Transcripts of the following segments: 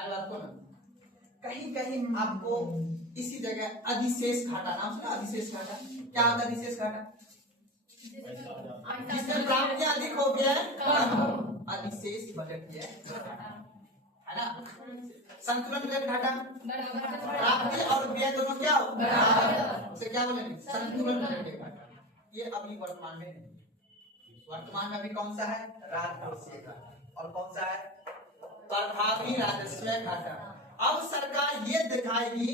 आज आपको ना कहीं कहीं आपको इसी जगह अधिशेष घाटा, नाम सुना अधिशेष घाटा? क्या होता है अधिशेष घाटा? जिसमें प्राप्तियां अधिक हो गया है कम, अधिशेष बचत है ना। संतुलन घट घाटा, प्राप्ति और व्यय दोनों क्या हो बराबर, उसे क्या बोलेंगे? संतुलन घटा। ये अभी वर्तमान में नहीं, वर्तमान में अभी कौन सा है? राजकोषीय घाटा। और कौन सा है? प्रभावी राजस्व घाटा। अब सरकार ये दिखाएगी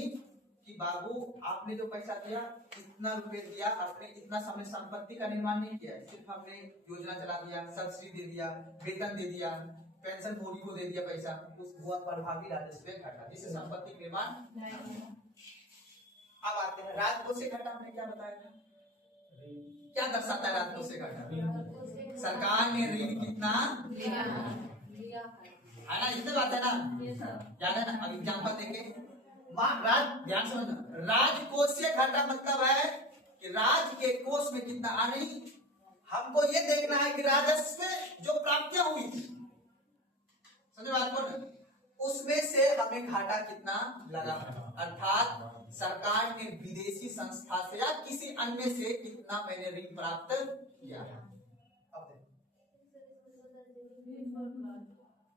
कि बाबू आपने जो पैसा दिया, इतना रुपए दिया, आपने इतना समय संपत्ति का निर्माण नहीं किया, सिर्फ हमने योजना चला दिया, सब्सिडी दे दिया, वेतन दे दिया, पेंशन भोगी को दे दिया पैसा, उस हुआ प्रभावी राजस्व घाटा, जिससे संपत्ति निर्माण। अब आते हैं राजकोषीय घाटा। हमने क्या बताया था? क्या दर्शाता है राजकोषीय घाटा? सरकार ने ऋण कितना है ना, इससे बात है ना, याद है ना। अब एग्जाम्पल देंगे, ध्यान समझना, राजकोषीय घाटा मतलब है कि राज के कोष में कितना आ रही, हमको ये देखना है कि राजस्व जो प्राप्तियां हुई थी, समझे बात को ना, उसमें से हमें घाटा कितना लगा, अर्थात सरकार ने विदेशी संस्था से या किसी अन्य से कितना मैंने ऋण प्राप्त किया। अब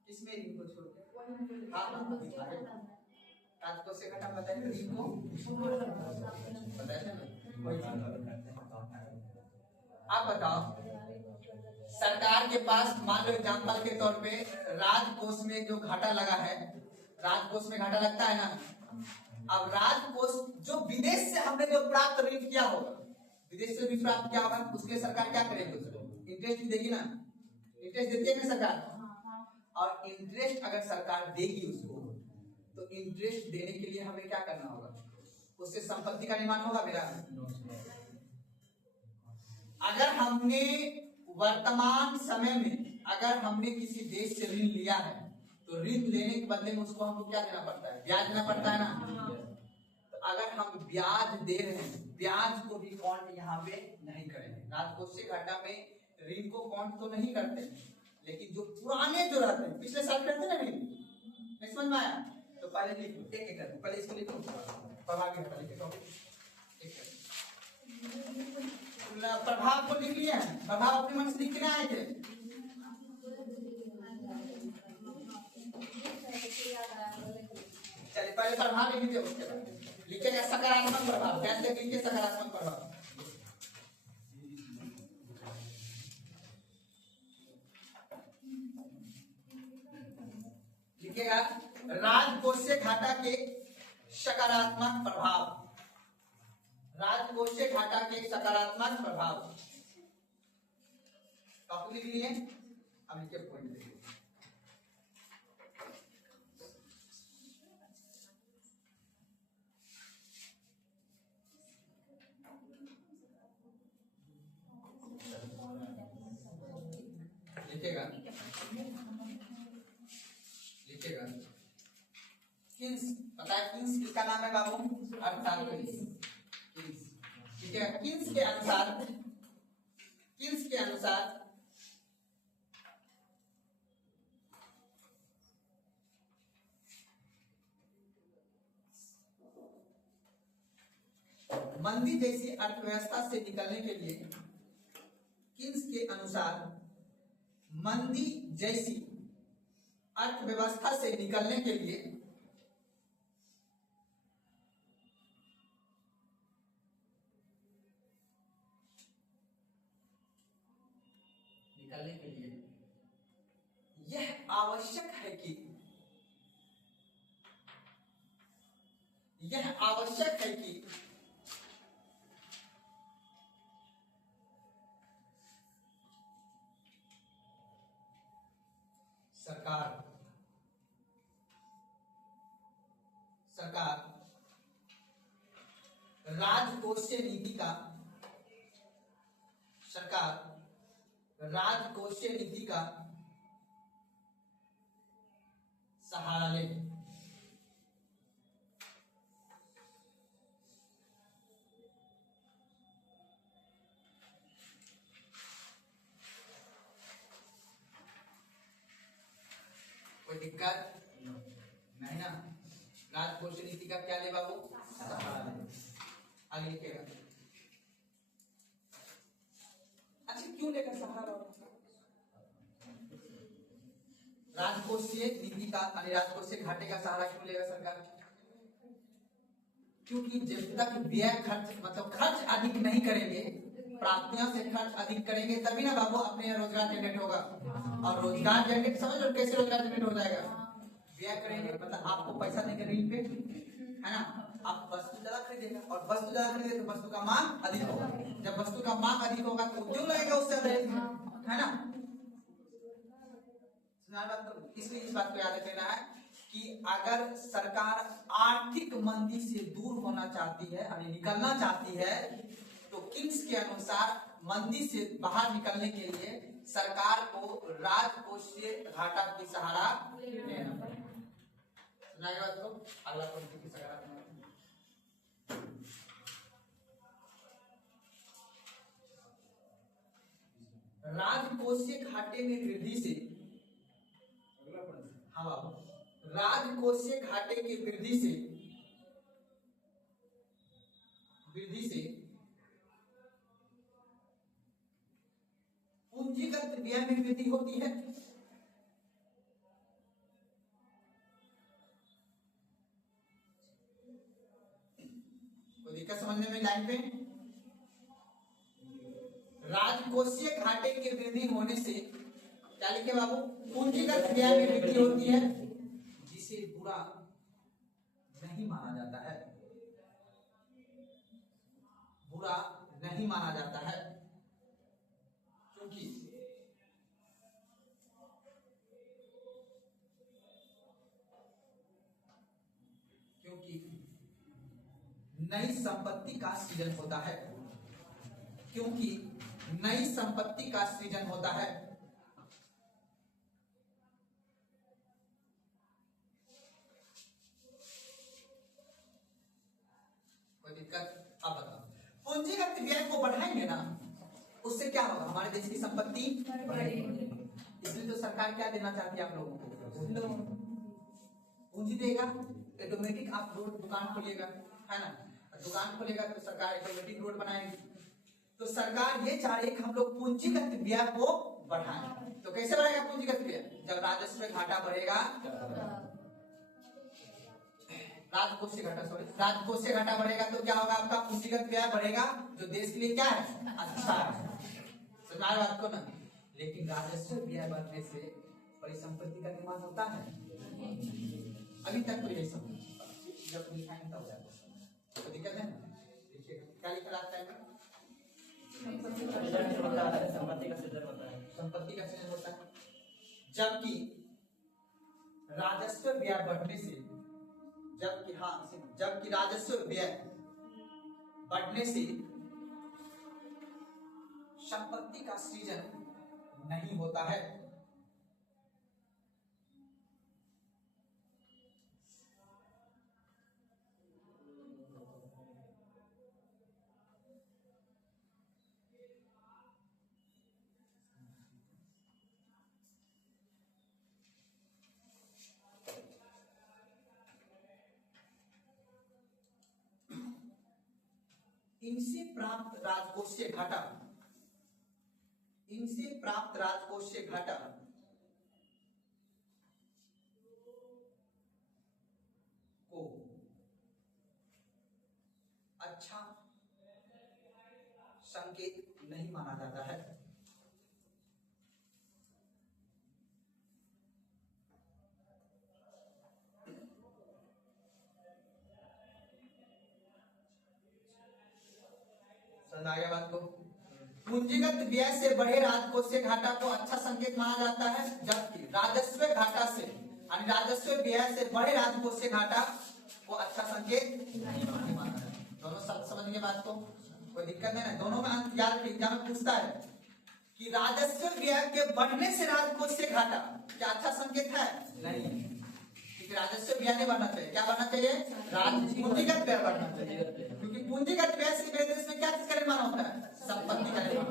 इसमें ऋण को छोड़ के राजकोषीय घाटा बताइए, ऋण को बताइए ना। आप बताओ, सरकार के पास मान लो एग्जाम्पल के तौर पे राजकोष में जो घाटा लगा है, राजकोष में घाटा लगता है ना। अब राजकोष जो विदेश से हमने जो प्राप्त ऋण किया होगा, विदेश से भी प्राप्त किया होगा, उसके सरकार क्या करेगी? उसको इंटरेस्ट भी देगी ना, इंटरेस्ट देती है ना सरकार। और इंटरेस्ट अगर सरकार देगी उसको, तो इंटरेस्ट देने के लिए हमें क्या करना होगा? उससे संपत्ति का निर्माण होगा मेरा। अगर हमने वर्तमान समय में अगर हमने किसी देश से ऋण लिया है, तो ऋण लेने के बदले में उसको हमको क्या देना पड़ता है? ब्याज देना पड़ता है ना। तो अगर हम ब्याज दे रहे हैं, ब्याज को भी काउंट यहाँ पे नहीं करेंगे। राजकोषीय घाटा में ऋण को काउंट तो नहीं करते, लेकिन जो पुराने जो रहते हैं, पिछले साल करते ना ऋण, नहीं समझ में आया? तो पहले लिखो, एक एक करके पहले इसको लिखो, प्रभावी घाटा लिखो, प्रभाव को लिख लिया है, प्रभाव अपने मन से लिख के आए थे। चलिए पहले प्रभाव लिख लीजिए, उसके बाद लिखेगा सकारात्मक प्रभाव। ध्यान से लिखिए सकारात्मक प्रभाव। लिखेगा राजकोषीय घाटा के सकारात्मक प्रभाव, राजकोषीय घाटा के सकारात्मक प्रभाव। कॉपी लिख लिए, अब लिखिए पॉइंट देखिए। लिखेगा लिखेगा किन्स, पता है किन्स किसका नाम है बाबू? अर्थात किन्स। ठीक है, किन्स के अनुसार मंदी जैसी अर्थव्यवस्था से निकलने के लिए, किन्स के अनुसार मंदी जैसी अर्थव्यवस्था से निकलने के लिए यह आवश्यक है कि सरकार राजकोषीय नीति का सहारा ले। कोई दिक्कत नहीं। राजकोषीय नीति का क्या ले बाबू? सहारा। आगे लिखेगा। अच्छा क्यों लेगा सहारा? राजकोषीय नीति का राजकोषीय घाटे का सहारा क्यों लेगा सरकार? क्योंकि जब तक व्यय खर्च मतलब खर्च अधिक नहीं करेंगे, प्राप्तियों से खर्च अधिक करेंगे, तभी ना बाबू अपने रोजगार जनरेट होगा। और रोजगार जनरेट समझ लो कैसे रोजगार जनरेट हो जाएगा? व्यय करेंगे मतलब आपको पैसा देंगे ऋण पे, है ना? आप वस्तु ज्यादा खरीदेगा और वस्तु ज्यादा खरीदे तो वस्तु का मांग अधिक होगा। जब वस्तु का मांग अधिक होगा तो उद्योग लगेगा उससे अधिक, है ना? इसलिए इस बात को याद रखना है कि अगर सरकार आर्थिक मंदी से दूर होना चाहती है यानी निकलना चाहती है तो किन्स के अनुसार मंदी से बाहर निकलने के लिए सरकार को राजकोषीय घाटा की सहारा लेना पड़ेगा। सुनाएगा बात को? अगला पंक्ति की सहारा राजकोषीय घाटे में वृद्धि से, हाँ बाबू, राजकोषीय घाटे की वृद्धि से पूंजीगत व्यय में वृद्धि होती है। कोई दिक्कत समझने में लाइन पे? राजकोषीय घाटे की वृद्धि होने से क्या लिखे बाबू? पूंजीगत व्यय में वृद्धि होती है, जिसे बुरा नहीं माना जाता है, बुरा नहीं माना जाता है, क्योंकि नई संपत्ति का सृजन होता है, क्योंकि नई संपत्ति का सृजन होता है। कोई दिक्कत? अब बताओ, पूंजीगत व्यय को बढ़ाएंगे ना, उससे क्या होगा? हमारे देश की संपत्ति बढ़ेगी। इसलिए तो सरकार क्या देना चाहती है आप लोगों को? पूंजी देगा, ऑटोमेटिक आप रोड दुकान खोलिएगा, है ना? दुकान खोलेगा तो सरकार ऑटोमेटिक रोड बनाएगी। तो सरकार ये चाह रही है कि हम लोग पूंजीगत व्यय को बढ़ाएं। तो कैसे बढ़ेगा पूंजीगत व्यय? जब राजस्व घाटा बढ़ेगा, राजकोषीय घाटा बढ़ेगा तो क्या होगा? आपका पूंजीगत व्यय बढ़ेगा, जो देश के लिए क्या है? अच्छा है। समझ बात को ना? लेकिन राजस्व व्यय बढ़ने से परिसंपत्ति का निर्माण होता है? अभी तक तो यही समझ, जब लिखाएंगे तब जाएगा। तो दिक्कत है ना? देखिए क्या लिखा रहता है? संपत्ति का सृजन होता है। जबकि राजस्व व्यय बढ़ने से, जबकि राजस्व व्यय बढ़ने से संपत्ति का सृजन नहीं होता है। इनसे प्राप्त राजकोषीय घाटा को अच्छा संकेत नहीं माना जाता है। बात को, पूंजीगत व्यय से बढ़े राजकोषीय घाटा को अच्छा संकेत माना जाता है, जबकि राजस्व घाटा से यानी राजस्व व्यय से बढ़े राजकोषीय घाटा को अच्छा संकेत नहीं माना जाता। दोनों शब्द समझिए बात को, कोई दिक्कत नहीं है। दोनों में याद रखिए, एग्जाम में पूछता है कि राजस्व व्यय के बढ़ने से राजकोषीय घाटा क्या अच्छा संकेत है? नहीं, राजस्व व्यय नहीं बढ़ना चाहिए। क्या बढ़ना चाहिए? पूंजीगत व्यय बढ़ना चाहिए, क्योंकि पूंजीगत व्यय से मेरे देश में क्या चीज का निर्माण होता है? संपत्ति का निर्माण।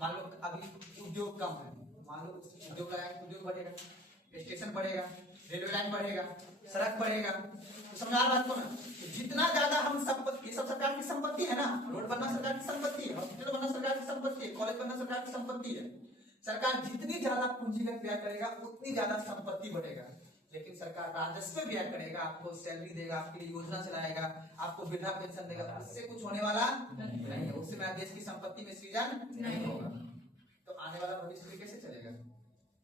मान लो अभी उद्योग कम है, मान लो उद्योग लगाएंगे, उद्योग बढ़ेगा, स्टेशन बढ़ेगा, रेलवे लाइन बढ़ेगा, सड़क बढ़ेगा। तो समझा बात को ना, जितना ज्यादा हम संपत्ति, ये सब सरकार की संपत्ति है ना, रोड बनना सरकार की संपत्ति है, हॉस्पिटल बनना सरकार की संपत्ति है, कॉलेज बनना सरकार की संपत्ति है। सरकार जितनी ज्यादा पूंजीगत व्यय करेगा उतनी ज्यादा संपत्ति बढ़ेगा। लेकिन सरकार राजस्व व्यय करेगा, आपको सैलरी देगा, आपके लिए योजना चलाएगा, आपको वृद्धा पेंशन देगा, उससे कुछ होने वाला नहीं है, उससे मेरा देश की संपत्ति में सृजन नहीं होगा। तो आने वाला भविष्य कैसे चलेगा?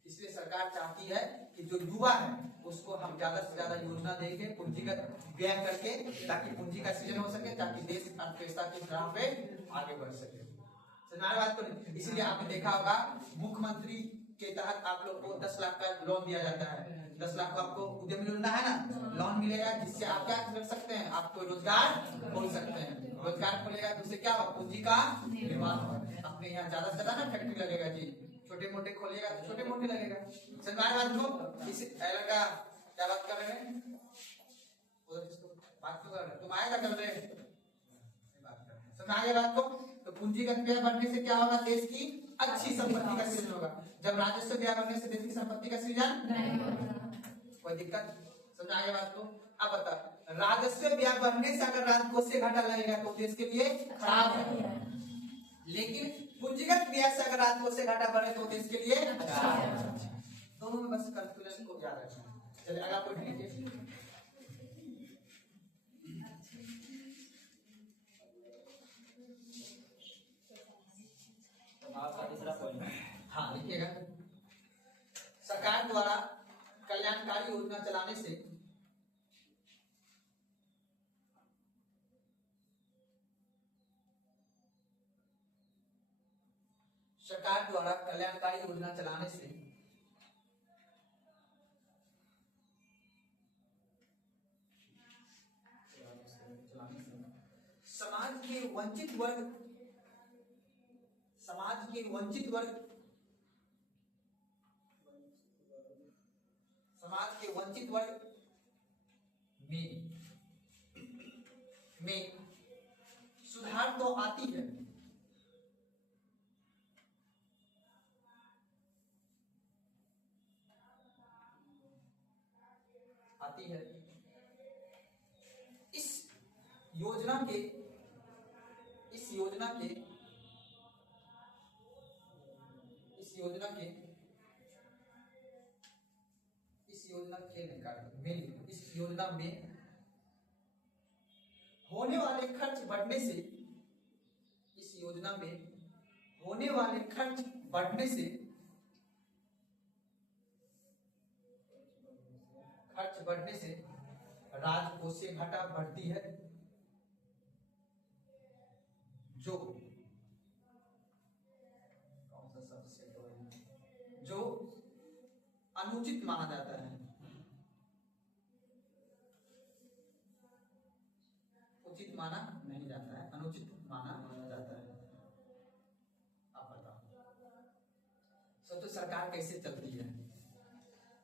इसलिए सरकार चाहती है कि जो युवा है उसको हम ज्यादा से ज्यादा योजना देंगे, पूंजीगत व्यय करके, ताकि पूंजी का सृजन हो सके, ताकि देश अर्थव्यवस्था की राह पे आगे बढ़ सके। बात तो नहीं, इसीलिए आपने देखा होगा मुख्यमंत्री के तहत आप लोग को 10 लाख का लोन दिया जाता है। 10 लाख को आपको उद्यमी योजना है ना, लोन मिलेगा, जिससे आप क्या कर सकते हैं, आपको रोजगार खोल सकते हैं। रोजगार खोलेगा तो उससे क्या होगा, पूंजी का निर्माण होगा। अपने यहाँ ज्यादा से ज्यादा ना फैक्ट्री लगेगा जी, छोटे मोटे खोलिएगा तो छोटे मोटे लगेगा। सरकार बात को इस का क्या बात कर रहे हैं, बात तो कर रहे, तुम आएगा कर रहे आगे बात को। तो पूंजीगत व्यय बढ़ने से क्या होगा, देश की अच्छी संपत्ति का सृजन होगा। जब राजस्व व्यय बढ़ने से देश की संपत्ति का सृजन नहीं होगा, कोई दिक्कत? समझ आगे बात को। अब बता, राजस्व व्यय बढ़ने से अगर राजकोष से घाटा लगेगा तो देश के लिए खराब है, लेकिन पूंजीगत व्यय से अगर राजकोष से घाटा बढ़े तो देश के लिए अच्छा है। दोनों में बस कैलकुलेशन को याद रखना। चलिए अगला पॉइंट लीजिए। आपका तीसरा पॉइंट, हाँ लिखिएगा, सरकार द्वारा कल्याणकारी योजना चलाने से समाज के वंचित वर्ग में सुधार तो आती है, इस योजना में होने वाले खर्च बढ़ने से राजकोषीय घाटा बढ़ती है, जो अनुचित माना जाता है, उचित माना नहीं जाता है, अनुचित माना जाता है। आप बताओ, सोचो सरकार कैसे चलती है।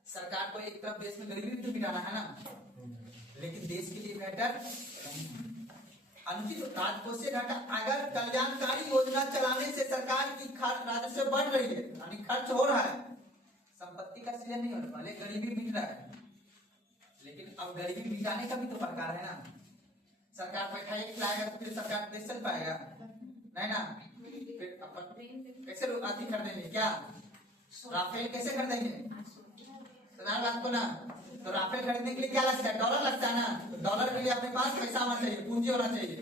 सरकार को एक तरफ देश में गरीबी तो मिटाना है ना, लेकिन देश के लिए बेहतर अनुचित राजकोषीय घाटा। अगर कल्याणकारी योजना चलाने से सरकार की राजस्व बढ़ रही है, यानी खर्च हो रहा है, संपत्ति का सृजन नहीं हो रहा, भले गरीबी मिट रहा है, लेकिन अब गरीबी मिटाने का भी तो प्रकार है ना। सरकार पैसा एक खिलाएगा तो फिर सरकार देश चल पाएगा नहीं ना। फिर अपन कैसे लोग आदि खरीदेंगे, क्या राफेल कैसे खरीदेंगे, बात को ना। तो राफेल खरीदने के लिए क्या लगता है, डॉलर लगता है ना। डॉलर के लिए अपने पास पैसा होना चाहिए, पूंजी होना चाहिए।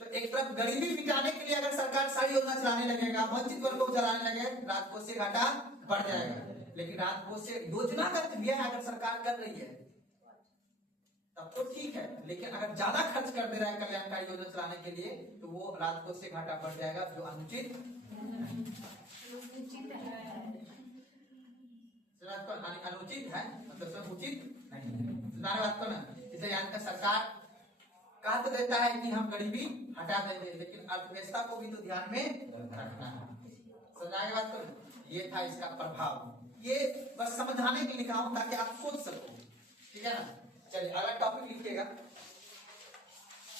तो एक तरफ गरीबी मिटाने के लिए अगर सरकार सारी योजना चलाने लगेगा, वंचित वर्ग को चलाने लगे, राजकोषीय घाटा बढ़ जाएगा। लेकिन राजकोषीय योजनागत व्यय अगर सरकार कर रही है तब तो ठीक है, लेकिन अगर ज्यादा खर्च कर दे रहा है कल्याणकारी योजना चलाने के लिए तो वो राजकोषीय घाटा बढ़ जाएगा, जो अनुचित अनुचित है, मतलब उचित नहीं है। बात को ना, इसे यानी कि सरकार कहा तो देता है कि हम गरीबी हटा देंगे, लेकिन अर्थव्यवस्था को भी तो ध्यान में रखना है। समझाएगा बात को। ये था इसका प्रभाव, ये बस समझाने के लिए लिखा हूं ताकि आप सोच सको, ठीक है ना। चलिए अगला टॉपिक लिखिएगा,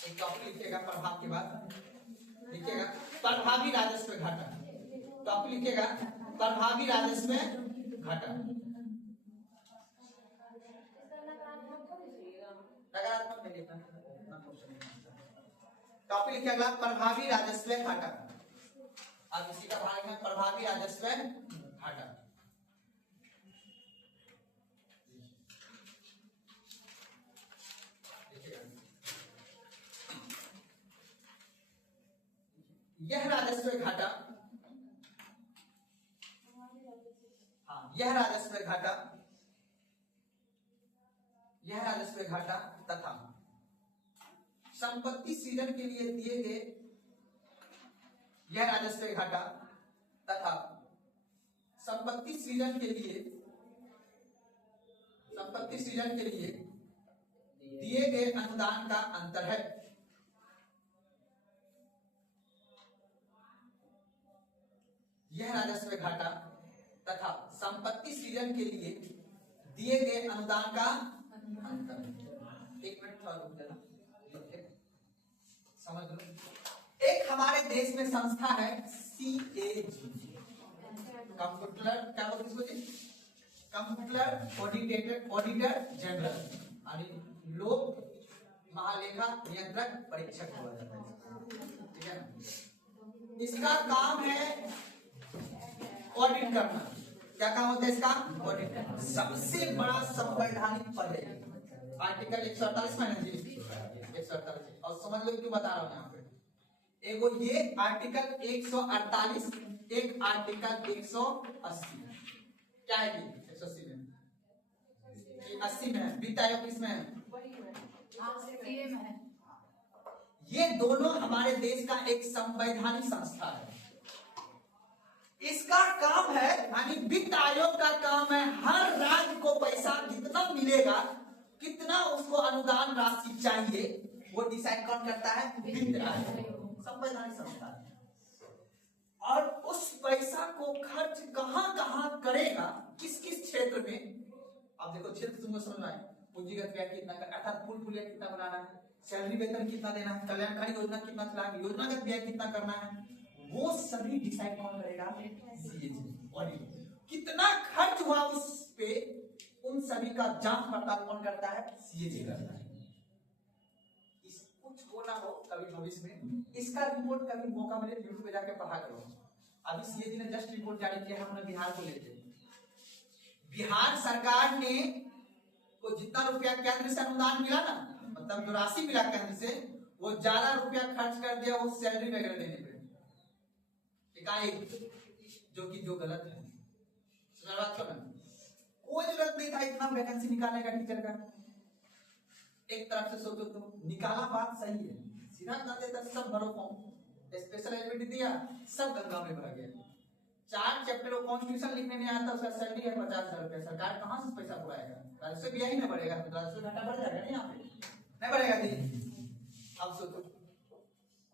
एक टॉपिक लिखिएगा प्रभाव के बाद लिखिएगा प्रभावी राजस्व घाटा। टॉपिक लिखिएगा प्रभावी राजस्व घाटा। में लिखना उतना क्वेश्चन नहीं। टॉपिक लिखिए अगला, प्रभावी राजस्व घाटा। अब इसी का भाग है प्रभावी राजस्व घाटा। यह राजस्व घाटा, हाँ यह राजस्व घाटा, यह राजस्व घाटा तथा संपत्ति सृजन के लिए दिए गए, यह राजस्व घाटा तथा संपत्ति सृजन के लिए, संपत्ति सृजन के लिए दिए गए अनुदान का अंतर है। यह राजस्व घाटा तथा संपत्ति सृजन के लिए दिए गए अनुदान का अंतर। एक मिनट थोड़ा रुक जाना, समझ लो। एक हमारे देश में संस्था है CAG, कंप्यूटर क्या बोलते इसको जी, कंप्यूटर ऑडिटर जनरल, यानी लोक महालेखा नियंत्रक परीक्षक हुआ जाता है, ठीक है ना। इसका काम है ऑडिट करना। क्या काम होता है इसका? ऑडिट करना। सबसे बड़ा संवैधानिक पद है आर्टिकल 148 में जी, 148। और समझ लो क्यों बता रहा हूं यहाँ पे। एगो ये आर्टिकल 148, एक आर्टिकल 180। क्या है ये 180 में? 80 में है। वित्त आयोग किसमें है? ये दोनों हमारे देश का एक संवैधानिक संस्था है। इसका काम है, यानी वित्त आयोग का काम है हर राज्य को पैसा कितना मिलेगा, कितना उसको अनुदान राशि चाहिए, वो डिसाइड कौन करता है? वित्त आयोग, संवैधानिक संस्था है। और उस पैसा को खर्च कहां कहां करेगा, किस किस क्षेत्र में। अब देखो क्षेत्र तुमको समझना है, पूंजीगत व्यय कितना, अर्थात कुल मूल्य कितना बनाना है, सैलरी वेतन कितना देना है, कल्याणकारी योजना कितना चलाना है, योजनागत व्यय कितना करना है, वो सभी डिसाइड कौन करेगा? ऑडिट। कितना खर्च हुआ उस पे, उन सभी का जांच पड़ताल कौन करता है? CAG करता है। इस कुछ हो ना हो कभी भविष्य में, इसका रिपोर्ट कभी मौका मिले यूट्यूब पे जाके पढ़ा करो। अभी CAG ने जस्ट रिपोर्ट जारी किया है, हमने बिहार को लेते। बिहार सरकार ने को जितना रुपया केंद्र से अनुदान मिला ना, मतलब जो राशि मिला केंद्र से, वो ज्यादा रुपया खर्च कर दिया वो सैलरी वगैरह देने पे, जो कि जो गलत है। कोई जरूरत नहीं था इतना वैकेंसी निकालने का टीचर का। एक तरफ से सोचो तो निकाला, बात सही है, सीधा कर देता सब भरो फॉर्म, स्पेशल एलिजिबिलिटी दिया, सब गंगा में बह गया। 4 चैप्टर कॉन्स्टिट्यूशन लिखने नहीं आता, उसका सैलरी है 50,000 रुपया। सरकार कहां से पैसा बुलाएगा? राजस्व भी यही ना बढ़ेगा, तो राजस्व घाटा बढ़ जाएगा। नहीं यहाँ पे नहीं बढ़ेगा जी। अब सोचो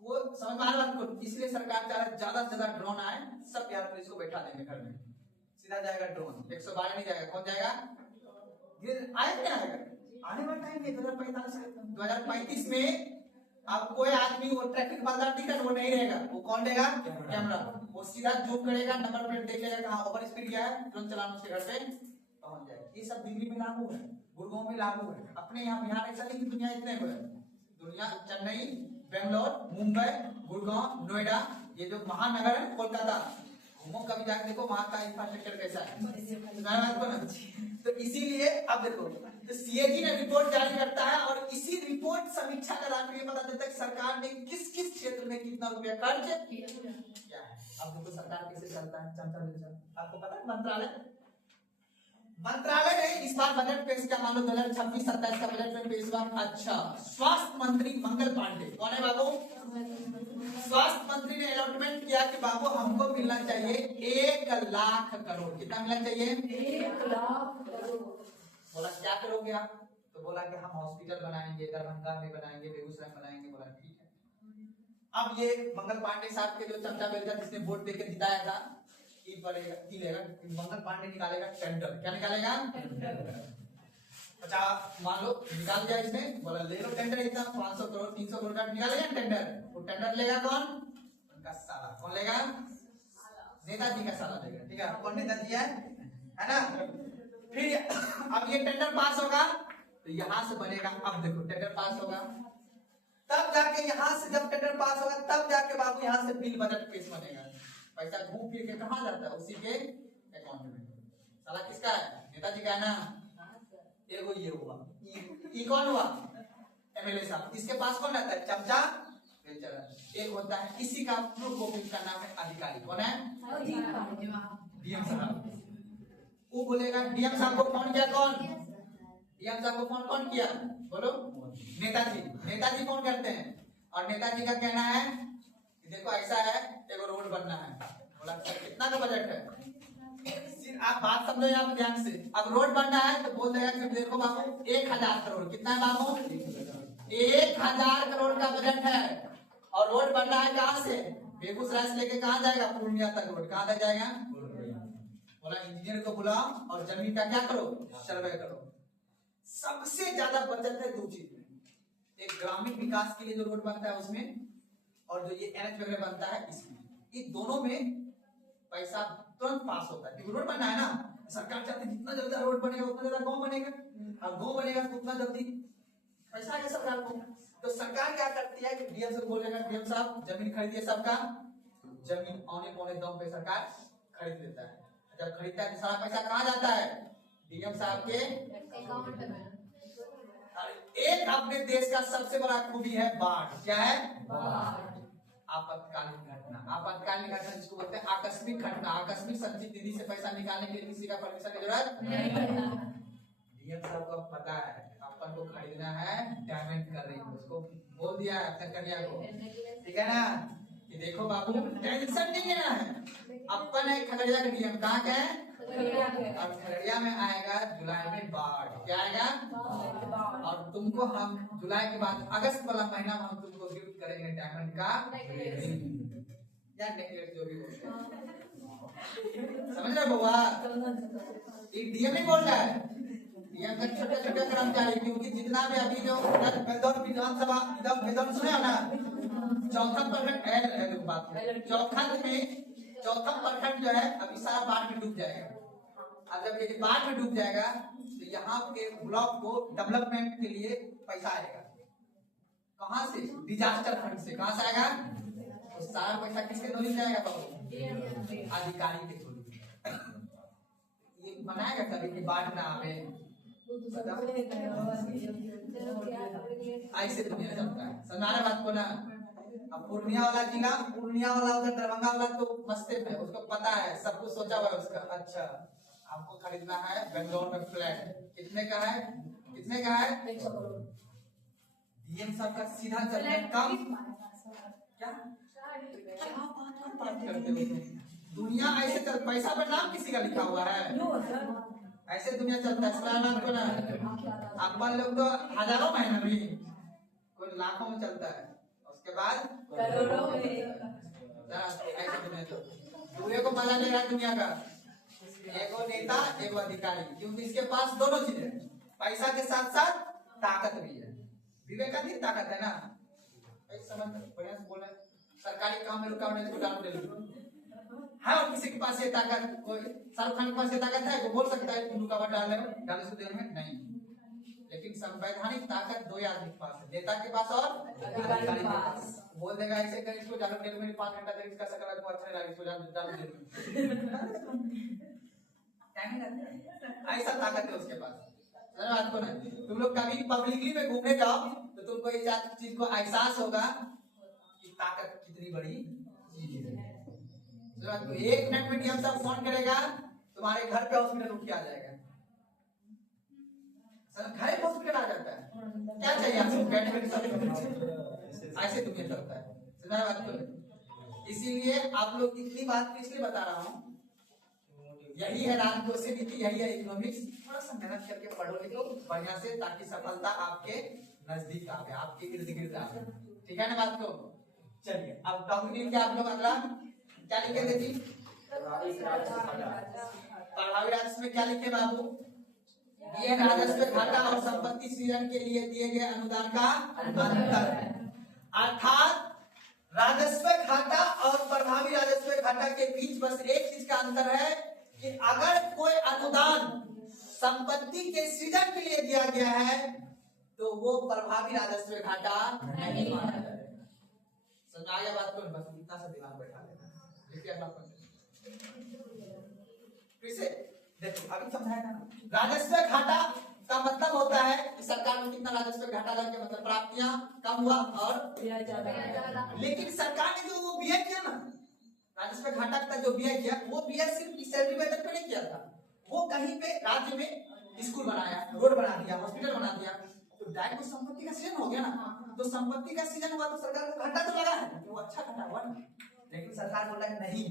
वो समझ में आ रहा है। इसलिए सरकार चाह रहा है ज्यादा से ज्यादा ड्रोन आए, सब बिहार पुलिस को बैठा देंगे घर में, सीधा जाएगा ड्रोन। 112 नहीं जाएगा, कौन जाएगा? आएगा क्या आएगा? आने वाला टाइम है 2035 में। अब कोई आदमी वो ट्रैफिक बलदार दिखा वो नहीं रहेगा, वो कौन देगा? कैमरा। वो सीधा जूम करेगा, नंबर प्लेट देखेगा कहां ओवर स्पीड गया है, तुरंत चलाना उसके घर पे पहुंच जाएगा। ये सब दिल्ली में लागू है, गुड़गांव में लागू है, अपने यहाँ बिहार ऐसा नहीं कि दुनिया इतने को है। दुनिया चेन्नई, बेंगलोर, मुंबई, गुड़गांव, नोएडा, ये जो महानगर है, कोलकाता, घूमो कभी जाके देखो वहां का इंफ्रास्ट्रक्चर कैसा है। तो इसीलिए अब देखो तो CAG ने रिपोर्ट जारी करता है और इसी रिपोर्ट समीक्षा का आधार पर पता चलता है कि सरकार ने किस किस क्षेत्र में कितना रुपया खर्च किया है। अब देखो सरकार कैसे चलता है, आपको पता है मंत्रालय ने इस बार बजट पेश किया, मान लो 2026-27 का बजट में पेश हुआ। अच्छा, स्वास्थ्य मंत्री मंगल पांडे, कौन है बाबू? स्वास्थ्य मंत्री ने अलॉटमेंट किया कि बाबू हमको मिलना चाहिए 1 लाख करोड़। कितना मिलना चाहिए? 1 लाख करोड़। बोला क्या करोगे आप? तो बोला कि हम हॉस्पिटल बनाएंगे, दरभंगा में बनाएंगे, बेगूसराय में बनाएंगे। बोला ठीक है। अब ये मंगल पांडे साहब के जो चमचा बेलचा जिसने वोट देकर जिताया था, मंगल पांडे निकालेगा टेंडर। क्या निकालेगा? अच्छा मान लो निकाल दिया इसने, बोला ले लो टेंडर, इतना 500 करोड़ 300 करोड़ का निकालेगा टेंडर। वो टेंडर लेगा कौन? उनका साला। कौन लेगा? नेताजी का साला लेगा। ठीक है, कौन नेताजी है ना। फिर अब ये टेंडर पास होगा तो यहाँ से बनेगा। अब देखो टेंडर पास होगा, तब जाके यहाँ से जब टेंडर पास होगा तब जाके बाबू यहाँ से बिल बजट पेश बनेगा। पैसा घूम फिर के कहाँ जाता है? उसी के अकाउंट में। साला किसका है? नेताजी का है ना। एगो ये हुआ, ई कौन हुआ? एमएलए साहब। इसके पास कौन रहता है? चमचा बेचारा। एक होता है इसी का प्रूफ कॉपी का नाम है अधिकारी। कौन है? डीएम साहब। वो बोलेगा डीएम साहब को फोन किया कौन? डीएम साहब को फोन कौन किया? बोलो। नेताजी। नेताजी फोन करते हैं और नेताजी का कहना है कि देखो ऐसा है, एगो रोड बनना है। बोला कितना का बजट है? आप बात समझो यहाँ पे ध्यान से। अब रोड बनना है तो बोल देगा कि देखो बाबू 1000 करोड़। कितना है बाबू? 1000 करोड़ का बजट है और रोड बनना है कहाँ से? बेगूसराय से लेके कहाँ जाएगा? पूर्णिया तक रोड। कहाँ तक जाएगा? बोला इंजीनियर को बुलाओ और जमीन का क्या करो? सर्वे करो। सबसे ज्यादा बचत है दो चीज में, एक ग्रामीण विकास के लिए जो रोड बनता है उसमें, और जो ये एनएच वगैरह बनता है इसमें। ये दोनों में पैसा तुरंत पास होता है। रोड बनना है ना, सरकार चाहती है जितना जल्दी रोड बनेगा उतना ज्यादा गांव बनेगा, और गांव बनेगा तो उतना जल्दी पैसा आएगा सरकार को। तो सरकार क्या करती है कि डीएम से बोलेगा डीएम साहब जमीन खरीदिए, सबका जमीन औने पौने दाम पे सरकार खरीद लेता है। जब खरीदता है तो सारा पैसा कहाँ जाता है? डीएम साहब के अकाउंट में। एक अपने देश का सबसे बड़ा खूबी है बाढ़। क्या है? बाढ़। आपातकालीन घटना। आपातकालीन घटना जिसको बोलते हैं आकस्मिक घटना। आकस्मिक संचित निधि से पैसा निकालने के लिए किसी का परमिशन की जरूरत नहीं है। डीएम साहब को पता है अपन को खरीदना है डायमंड कर रही है, उसको बोल दिया है अपने कन्या को, ठीक है ना, कि देखो बाबू टेंशन नहीं लेना है। अपन है खगड़िया का डीएम। कहाँ का है? और खगड़िया में आएगा जुलाई में बाढ़। क्या आएगा? और तुमको हम जुलाई के बाद अगस्त वाला महीना में हम तुमको गिफ्ट करेंगे डायमंड का या नेकलेस, जो भी बोलते हैं। समझ रहे बउआ? ये डीएम ही बोल रहा है। डीएम का छोटे छोटे कर्मचारी, क्योंकि जितना भी अभी जो विधानसभा विधान सुने हो ना, चौथा प्रखंड जो है अभी सारा बाढ़ में डूब जाएगा। अब जब ये बाढ़ में डूब जाएगा तो यहाँ के ब्लॉक को डेवलपमेंट के लिए पैसा आएगा। कहाँ से? डिजास्टर फंड से। कहाँ से आएगा? तो सारा पैसा किसके थ्रू जाएगा बाबू? अधिकारी के थ्रू। ये बनाएगा कभी कि बाढ़ ना आवे? ऐसे दुनिया चलता है। समझा बात को ना? अब पूर्णिया वाला जिला, पूर्णिया वाला उधर दरभंगा वाला तो मस्ते में, उसको पता है, सब कुछ सोचा हुआ है उसका। अच्छा हमको खरीदना है बेंगलोर में फ्लैट। कितने का है? कितने का है? 100 करोड़। डीएम साहब का सीधा चलना है कम। क्या बात करते हो? दुनिया ऐसे चल, पैसा पर नाम किसी का लिखा हुआ है? ऐसे दुनिया चलता है। नाम को ना अपन लोग तो हजारों महीने में, कोई लाखों में चलता है, उसके बाद करोड़ों में। ऐसे दुनिया तो पूरे को मजा ले रहा है दुनिया का। एगो नेता एगो अधिकारी, क्योंकि इसके पास दोनों चीजें, पैसा के साथ साथ ताकत भी है। विवेकाधीन ताकत है ना। समझ बढ़िया से बोला। सरकारी काम में रुकावट इसको डाल दे है। और किसी के पास ये ताकत, कोई शाहरुख खान के पास ये ताकत है, वो बोल सकता है तुम रुकावट डाल से देने में नहीं। लेकिन संवैधानिक ताकत दो आदमी के पास है, नेता के पास और अधिकारी के पास। बोल देगा ऐसे कर इसको डालो जेल में 5 घंटा देर इसका सकल को अच्छा नहीं लगे इसको डालो जेल में। ऐसा ताकत है उसके पास। बात को ना, तुम लोग कभी पब्लिकली में घूमने जाओ तो तुमको इस चीज को एहसास होगा कि ताकत कितनी बड़ी चीज है। तो 1 मिनट में डीएम साहब फोन करेगा, तुम्हारे घर पे हॉस्पिटल उठ के आ जाएगा। घर पे हॉस्पिटल आ जाता है। क्या चाहिए आपको? ऐसे दुनिया चलता है। बात को इसीलिए आप लोग इतनी बात इसलिए बता रहा हूँ, यही है राजकोषीय नीति, यही है इकोनॉमिक्स। थोड़ा सा मेहनत करके पढ़ो लिखो बढ़िया से, ताकि सफलता आपके नजदीक आवे, आपके इर्द गिर्द आवे। ठीक है ना बात को? चलिए अब टॉपिक लिख के आप लोग अगला क्या लिखेंगे जी? प्रभावी राजस्व में क्या लिखे बाबू? ये राजस्व घाटा और संपत्ति सृजन के लिए दिए गए अनुदान का अंतर। अर्थात राजस्व घाटा और प्रभावी राजस्व घाटा के बीच बस एक चीज का अंतर है कि अगर कोई अनुदान संपत्ति के सृजन के लिए दिया गया है तो वो प्रभावी राजस्व घाटा नहीं माना जाएगा। समझ आ गया बात को? बस इतना सा दिमाग बैठा लेना। देखिए अगला फिर से देखो, अभी समझाया था ना, राजस्व घाटा का मतलब होता है कि सरकार को कितना राजस्व घाटा लग गया, मतलब प्राप्तियां कम हुआ और लेकिन सरकार ने जो वो व्यय किया ना, राजस्व घाटा का जो व्यय किया, वो व्यय सिर्फ सैलरी वेतन पे नहीं किया था, वो कहीं पे राज्य में स्कूल बनाया, रोड बना दिया, हॉस्पिटल बना दिया, तो डायरेक्ट तो संपत्ति का सृजन हो गया ना। तो संपत्ति का सृजन हुआ तो सरकार को घाटा तो लगा है, वो अच्छा घाटा हुआ ना। लेकिन सरकार बोला नहीं,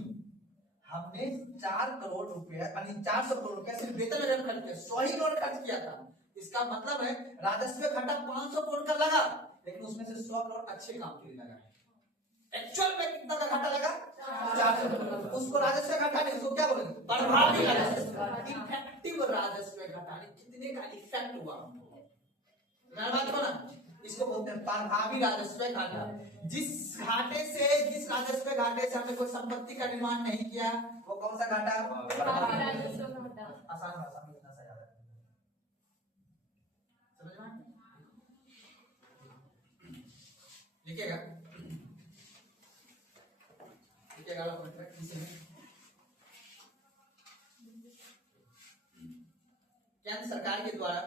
हमने 4 करोड़ रुपया यानी 400 करोड़ रुपया सिर्फ वेतन वगैरह खर्च किया, 100 ही करोड़ खर्च किया था। इसका मतलब है राजस्व घाटा 500 करोड़ का लगा, लेकिन उसमें से 100 करोड़ अच्छे काम के लिए लगा। एक्चुअल में कितना का घाटा लगा? 400 करोड़। उसको राजस्व घाटा नहीं, उसको क्या बोलेंगे? प्रभावी राजस्व, इफेक्टिव राजस्व घाटा, कितने का इफेक्ट हुआ बात को ना, इसको बोलते हैं प्रभावी राजस्व घाटा। जिस घाटे से, जिस राजस्व घाटे से हमने कोई संपत्ति का निर्माण नहीं किया, वो कौन सा घाटा? प्रभावी राजस्व घाटा। आसान भाषा में इतना सा याद है, समझ में? लिखिएगा, लिखिएगा केंद्र सरकार के द्वारा,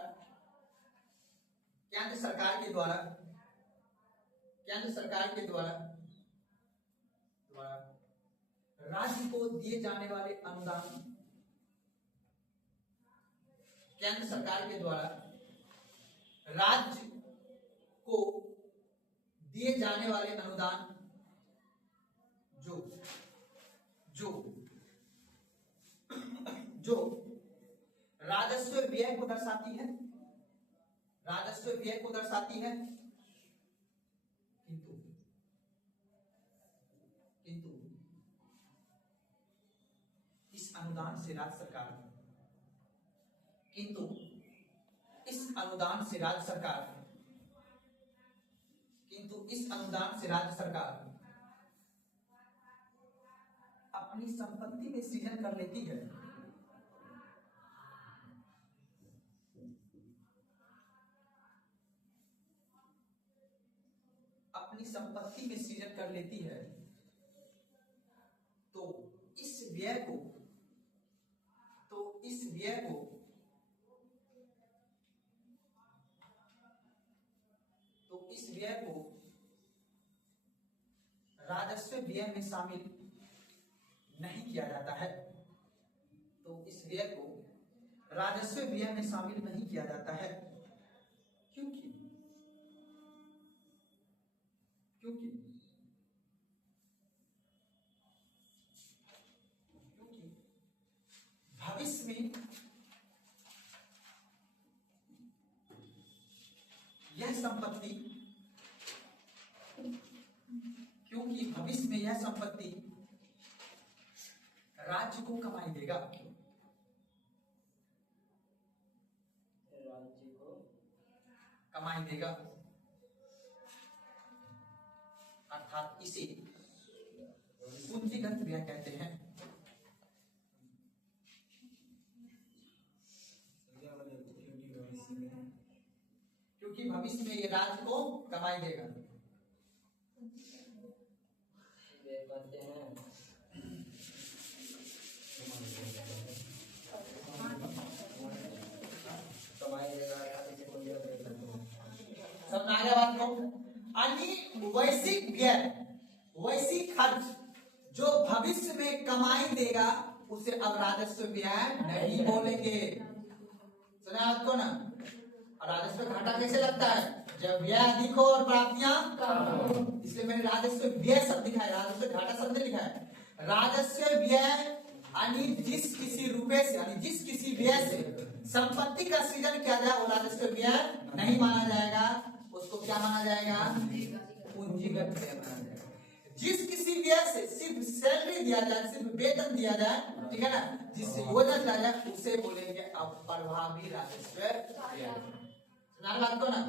केंद्र सरकार के द्वारा, केंद्र सरकार के द्वारा राज्य को दिए जाने वाले अनुदान, केंद्र सरकार के द्वारा राज्य को दिए जाने वाले अनुदान जो जो जो राजस्व व्यय को दर्शाती है, राजस्व व्यय को दर्शाती है, किंतु किंतु इस अनुदान से राज्य सरकार, किंतु इस अनुदान से राज्य सरकार, किंतु इस अनुदान से राज्य सरकार अपनी संपत्ति में सृजन कर लेती है, अपनी संपत्ति में सृजन कर लेती है, तो इस व्यय को, तो इस व्यय को तो इस व्यय को राजस्व व्यय में शामिल नहीं किया जाता है, तो इस व्यय को राजस्व व्यय में शामिल नहीं किया जाता है, क्योंकि क्योंकि क्योंकि भविष्य में यह संपत्ति, क्योंकि भविष्य में यह संपत्ति राज्य को कमाई देगा, राज्य को कमाई देगा, अर्थात इसे पूंजीगत व्यय कहते हैं। क्योंकि भविष्य में ये राज्य को कमाई देगा, समझ आ गया बात को? वैश्विक व्यय, वैश्विक खर्च जो भविष्य में कमाई देगा उसे अब राजस्व व्यय नहीं बोलेंगे। सुना आपको ना? और राजस्व घाटा कैसे लगता है? जब व्यय अधिक हो और प्राप्तियां कम हो। इसलिए मैंने राजस्व व्यय शब्द लिखा है, राजस्व घाटा शब्द लिखा है। राजस्व व्यय यानी जिस किसी रुपए से, यानी जिस किसी व्यय से संपत्ति का सृजन किया जाए वो राजस्व व्यय नहीं माना जाएगा, उसको क्या माना जाएगा? पूंजीगत व्यय माना जाएगा। जिस किसी व्यय से सिर्फ सैलरी दिया जाए, सिर्फ वेतन दिया जाए, ठीक है ना, जिससे योजना चला जाए उसे बोलेंगे अब प्रभावी राजस्व व्यय। सुना बात को ना?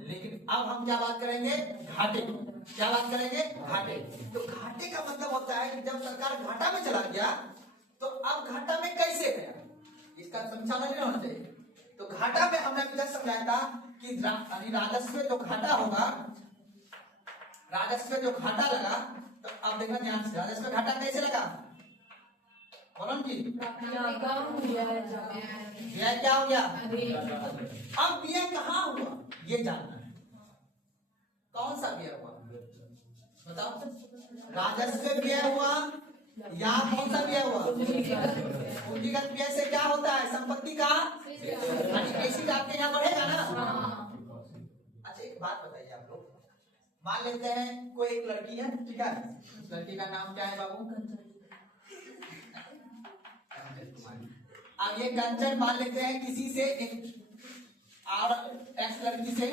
लेकिन अब हम क्या बात करेंगे? घाटे। क्या बात करेंगे? घाटे। तो घाटे का मतलब होता है कि जब सरकार घाटा में चला गया तो अब घाटा में कैसे गया, इसका समीक्षा नहीं होना चाहिए। तो घाटा में हमने अभी तक समझाया था कि राजस्व में जो घाटा होगा, राजस्व में जो घाटा लगा, तो अब देखना ध्यान से, राजस्व में घाटा कैसे लगा बोलो जी। व्यय क्या हो गया? अब व्यय कहाँ हुआ ये जानना है। कौन सा व्यय हुआ बताओ? राजस्व व्यय हुआ या कौन सा व्यय हुआ? पूंजीगत व्यय से क्या होता है? संपत्ति का बेसिक आपके यहाँ बढ़ेगा ना। अच्छा एक बात बताइए आप लोग, मान लेते हैं कोई एक लड़की है, ठीक है, उस लड़की का नाम क्या है बाबू? अब ये कंचन मान लेते हैं किसी से एक और एक्स लड़की से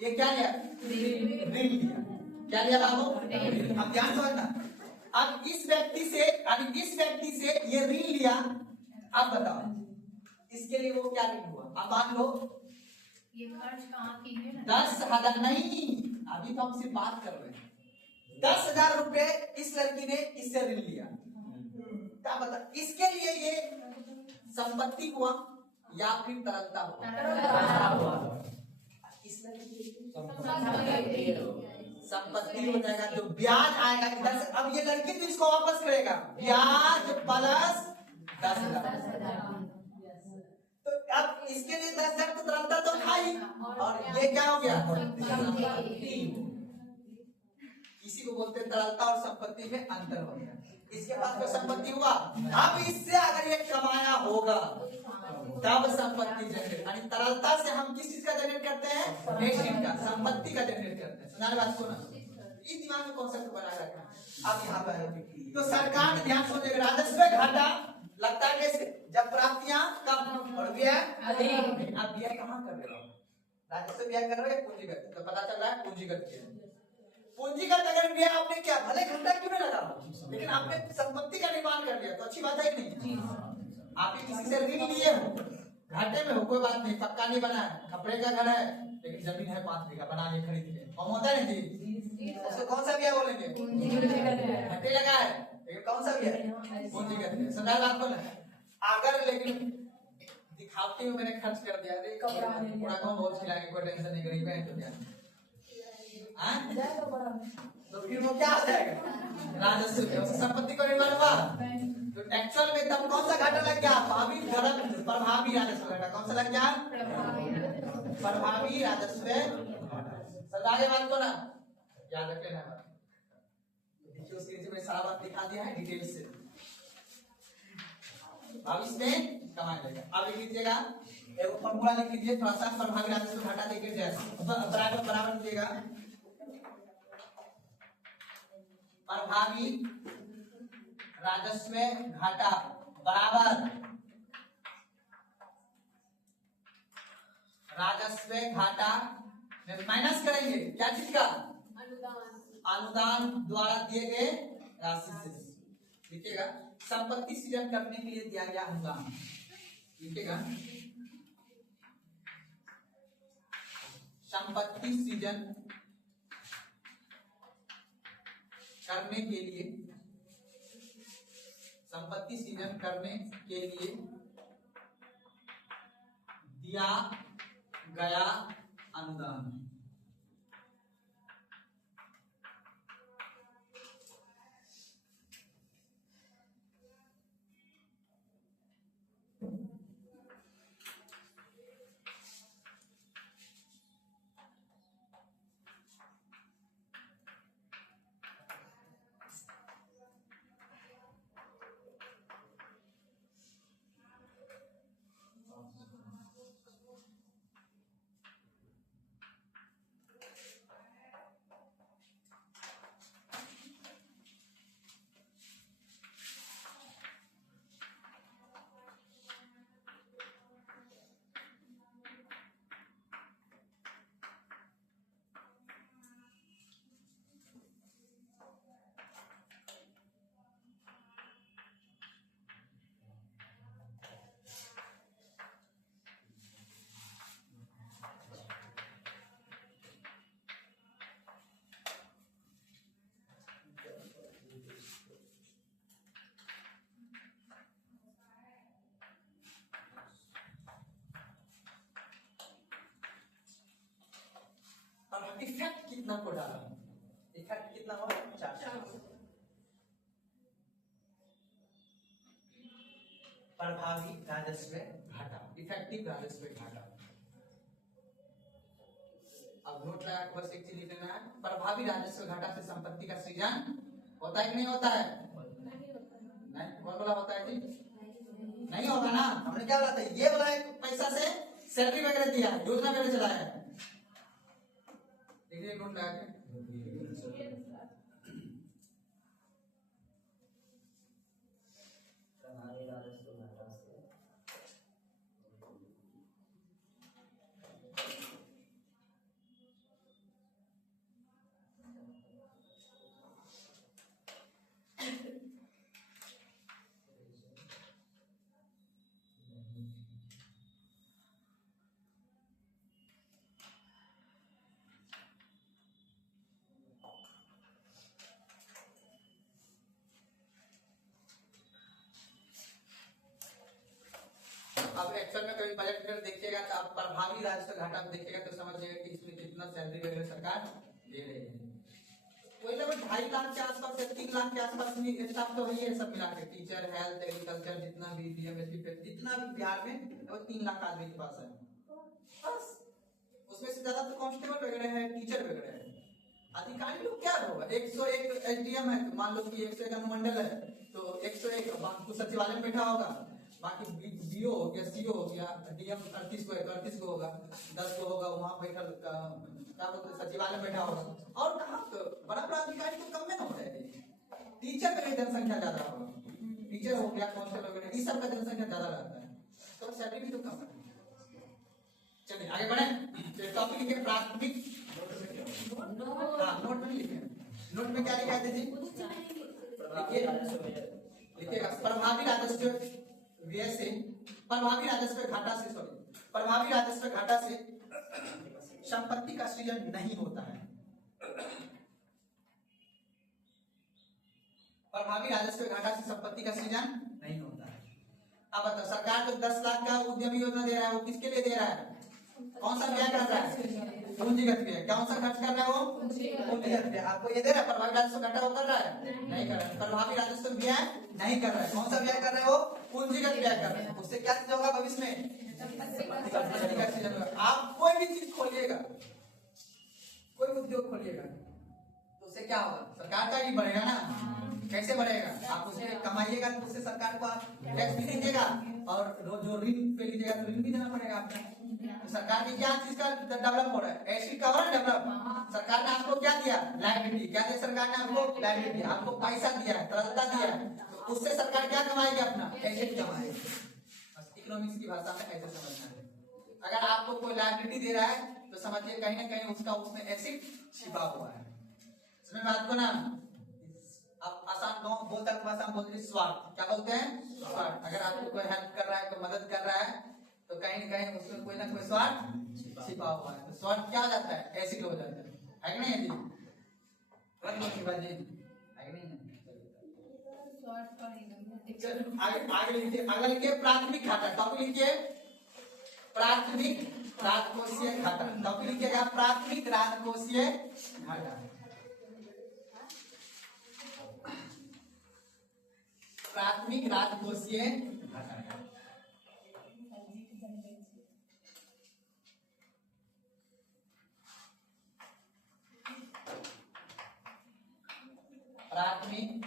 ये क्या लिया? ऋण लिया। क्या लिया बाबू? अब ध्यान समझना, अब इस व्यक्ति से ये ऋण लिया। अब बताओ इसके लिए वो क्या ऋण हुआ? अब मान लो ये खर्च कहाँ की है? 10,000 नहीं, अभी तो हम सिर्फ बात कर रहे हैं। 10,000 रुपए इस लड़की ने इससे ऋण लिया। क्या बता, इसके लिए ये संपत्ति हुआ या फिर तरलता हुआ? इस लड़की संपत्ति हो जाएगा, जो ब्याज आएगा इधर से। अब ये लड़की तो इसको वापस करेगा, ब्याज प्लस 10,000। तो अब इसके लिए 10,000 तो तरलता तो था ही, और ये क्या हो गया? इसी को बोलते हैं तरलता और संपत्ति में अंतर हो गया। इसके पास जो संपत्ति हुआ, अब इससे अगर ये कमाया होगा तब संपत्ति जनरेट, यानी तरलता से हम किस चीज का जनरेट करते हैं? बेसिक का, संपत्ति का जनरेट करते हैं। सुना बात को ना, इस दिमाग में कॉन्सेप्ट बनाए रखना। अब यहाँ पर तो सरकार ने ध्यान सोचेगा, राजस्व घाटा लगता है कैसे? जब प्राप्तियां कम और व्यय अधिक। अब व्यय कहाँ कर रहे हो? राजस्व व्यय कर रहे हो पूंजीगत? तो पता चल रहा है पूंजीगत के, पूंजीगत अगर व्यय आपने क्या, भले घंटा क्यों नहीं लगा, लेकिन आपने संपत्ति का निर्माण कर लिया, तो अच्छी बात है कि नहीं? आपने किसी से ऋण लिए हो, घाटे में हो, कोई बात नहीं, पक्का नहीं बना है, खपड़े का घर है, लेकिन जमीन है 5 बीघा, बना के खरीद के, कम होता है जी? उसको कौन सा व्यय बोलेंगे? घाटे लगा है, लेकिन कौन सा व्यय? पूंजीगत व्यय। समझा बात को ना? अगर लेकिन दिखावटी में मैंने खर्च कर दिया, पूरा कौन बहुत खिलाएंगे, कोई टेंशन नहीं करेंगे, तो क्या तो फिर वो क्या हो जाएगा? राजस्व। संपत्ति को निर्माण हुआ, तो एक्चुअल में तब कौन सा घाटा लग गया? प्रभावी राजस्व घाटा। कौन सा लग गया? प्रभावी राजस्व घाटा। समझाए बात को ना, याद रख लेना बात। देखिए उसके नीचे में सारा बात दिखा दिया है डिटेल से। अब इसमें कमाई लेगा। अब लिख लीजिएगा, एक फॉर्मूला लिख लीजिए, थोड़ा सा प्रभावी राजस्व घाटा देख लीजिए, बराबर दीजिएगा। प्रभावी राजस्व घाटा बराबर राजस्व घाटा में माइनस करेंगे क्या चीज का? अनुदान द्वारा दिए गए राशि से। लिखिएगा, संपत्ति सृजन करने के लिए दिया गया अनुदान। लिखिएगा, संपत्ति सृजन करने के लिए, संपत्ति सृजन करने के लिए दिया गया अनुदान। और इफेक्ट कितना को डाला, इफेक्ट कितना हुआ 400। प्रभावी राजस्व घाटा, इफेक्टिव राजस्व घाटा। अब नोट लगा के बस एक चीज लिख लेना है, प्रभावी राजस्व घाटा से संपत्ति का सृजन होता है कि नहीं होता है? नहीं, कौन बोला होता है जी? नहीं होगा ना। हमने क्या बोला था, ये बोला है पैसा से सैलरी वगैरह दिया, योजना वगैरह चलाया है। देखिए नोट लगा के अब एक्सेल में कभी बजट फिगर देखिएगा तो आप प्रभावी राजस्व घाटा में देखिएगा तो समझिएगा कि इसमें कितना सैलरी वगैरह सरकार दे रही है। कोई लगभग 2.5 लाख के आसपास या 3 लाख के आसपास में स्टाफ तो है सब मिला के, टीचर, हेल्थ, एग्रीकल्चर, जितना भी डीएमएसपी पे जितना भी बिहार में वो 3 लाख आदमी के पास है बस। उसमें से ज्यादा तो कांस्टेबल वगैरह है, टीचर वगैरह है। अधिकारी लोग क्या होगा, 101 एसडीएम है, मान लो कि 101 अनुमंडल है तो 101 बाकी सचिवालय में बैठा होगा, बाकी बीओ हो गया, सीओ हो गया, डीएम 38 को है तो 38 को होगा, 10 को होगा वहां बैठल क्या बोलते हैं सचिवालय में बैठा होगा। और कहाँ तो बड़ा बड़ा अधिकारी तो कम में ना होता है, टीचर का जनसंख्या ज्यादा होगा, टीचर हो गया, कांस्टेबल वगैरह, इस सब का जनसंख्या ज्यादा रहता है तो सैलरी भी तो कम है। चलिए आगे बढ़े, तो टॉपिक लिखे प्राथमिक, हाँ नोट में लिखे, नोट में क्या लिखा है जी, लिखिएगा प्रभावी राजस्व व्यय से, प्रभावी राजस्व घाटा से, सॉरी प्रभावी राजस्व घाटा से संपत्ति का सृजन नहीं होता है। प्रभावी राजस्व घाटा से संपत्ति का सृजन नहीं होता है। अब बताओ, सरकार जो 10 लाख का उद्यमी योजना दे रहा है वो किसके लिए दे रहा है? कौन सा व्यय कर रहा है? पूंजीगत व्यय। कौन सा खर्च कर रहा है वो? पूंजीगत व्यय। आपको ये दे रहा है प्रभावी राजस्व घाटा वो कर रहा है? नहीं कर रहा है। प्रभावी राजस्व व्यय नहीं कर रहा है। कौन सा व्यय कर रहा है वो? पूंजीगत व्यय कर रहा है। उससे क्या चीज होगा भविष्य में? संपत्ति का सृजन होगा। आप कोई भी चीज खोलिएगा, कोई उद्योग खोलिएगा तो उससे क्या होगा? सरकार का ही बढ़ेगा ना। कैसे बढ़ेगा? आप उससे कमाइएगा तो उससे सरकार को आप टैक्स भी दीजिएगा और जो ऋण पे लीजिएगा तो ऋण भी देना पड़ेगा आपको। तो सरकार की क्या चीज का डेवलप हो रहा है? एसिड का हो रहा है डेवलप। सरकार ने आपको क्या दिया? लायबिलिटी। क्या दिया सरकार ने आपको? लायबिलिटी। आपको पैसा दिया है, तरलता दिया है, तो उससे सरकार क्या कमाएगी? अपना एसिड कमाएगी। बस इकोनॉमिक्स की भाषा में ऐसे समझना है। अगर आपको कोई लायबिलिटी दे रहा है तो समझिए कहीं ना कहीं उसका उसमें एसिड छिपा हुआ है। समझ में बात को ना? आप आसान बोलते हैं भाषा में बोलते हैं स्वार्थ। क्या बोलते हैं? स्वार्थ। अगर आपको कोई हेल्प कर रहा है, कोई मदद कर रहा है तो कहीं ना कहीं उसमें कोई ना कोई स्वार्थ छिपा हुआ है। तो स्वार्थ क्या हो जाता है? एसिड हो जाता है कि नहीं है जी? आगे लिखिए, अगला लिखिए प्राथमिक घाटा। टॉपिक लिखिए प्राथमिक राजकोषीय घाटा। टॉपिक लिखिएगा प्राथमिक राजकोषीय घाटा। प्राथमिक राजकोषीय घाटा। प्राथमिक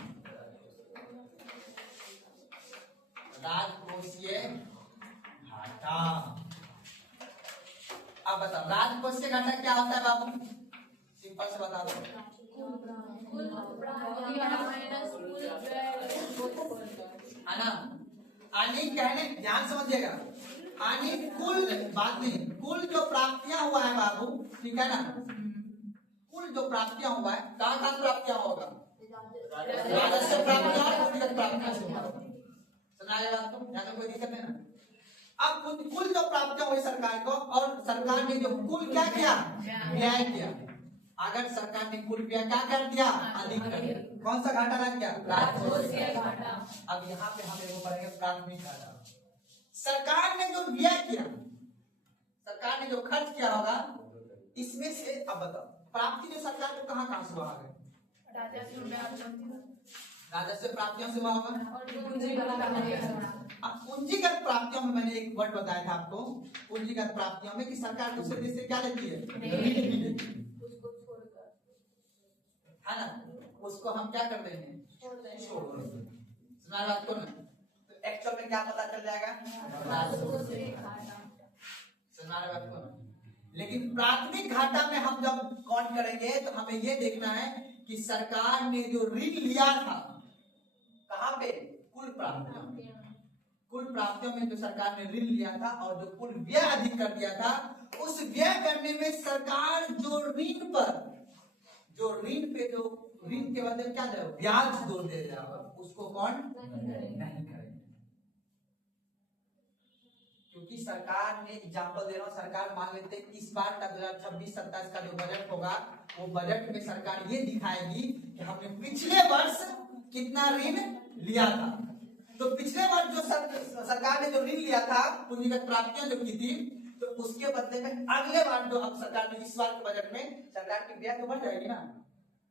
राजकोषीय घाटा। अब बताओ राजकोषीय घाटा क्या होता है बाबू? सिंपल से बता दो। है ना? यानी कहने ध्यान समझिएगा, यानी कुल बात नहीं, कुल जो प्राप्तियां हुआ है बाबू, ठीक है ना? कुल जो प्राप्तियां हुआ है, कहाँ प्राप्तियां होगा? राजस्व प्राप्तियां और पूंजीगत प्राप्तियां से होगा। समझाएगा आपको? यहाँ तो कोई दिक्कत नहीं ना? अब कुल जो प्राप्तियां हुई सरकार को, और सरकार ने जो कुल क्या किया? व्यय किया। अगर सरकार ने कुल व्यय क्या कर दिया? अधिक कर दिया। कौन सा घाटा लग गया? राजकोषीय घाटा। अब यहाँ पे हम लोग पढ़ेंगे प्राथमिक घाटा। सरकार ने जो व्यय किया, सरकार ने जो खर्च किया होगा, इसमें से अब बताओ प्राप्ति जो सरकार को कहाँ कहाँ से हुआ है? राजस्व प्राप्तियों से हुआ होगा। अब पूंजीगत प्राप्तियों में मैंने एक वर्ड बताया था आपको, पूंजीगत प्राप्तियों में कि सरकार दूसरे देश से क्या लेती है? है ना, उसको हम क्या कर देंगे? छोड़ देंगे। सुना बात को ना, तो एक्चुअल में क्या पता चल जाएगा? सुना बात को ना। लेकिन प्राथमिक घाटा में हम जब काउंट करेंगे तो हमें ये देखना है कि सरकार ने जो ऋण लिया था कहाँ पे? कुल प्राप्तियों में। कुल प्राप्तियों में जो सरकार ने ऋण लिया था और जो कुल व्यय अधिक कर दिया था, उस व्यय करने में सरकार जो ऋण के बदले क्या दे, ब्याज दो दे रहा है, उसको कौन नहीं करेंगे। क्योंकि सरकार ने, एग्जाम्पल दे रहा हूं, सरकार मान लेते हैं इस बार का 2026-27 का जो बजट होगा, वो बजट में सरकार ये दिखाएगी कि हमने पिछले वर्ष कितना ऋण लिया था। तो पिछले वर्ष जो सरकार ने जो ऋण लिया था, पूंजीगत प्राप्तियां जो की थी, तो उसके बदले में अगले बार जो अब सरकार ने इस बार के बजट में सरकार की व्यय तो बढ़ जाएगी ना,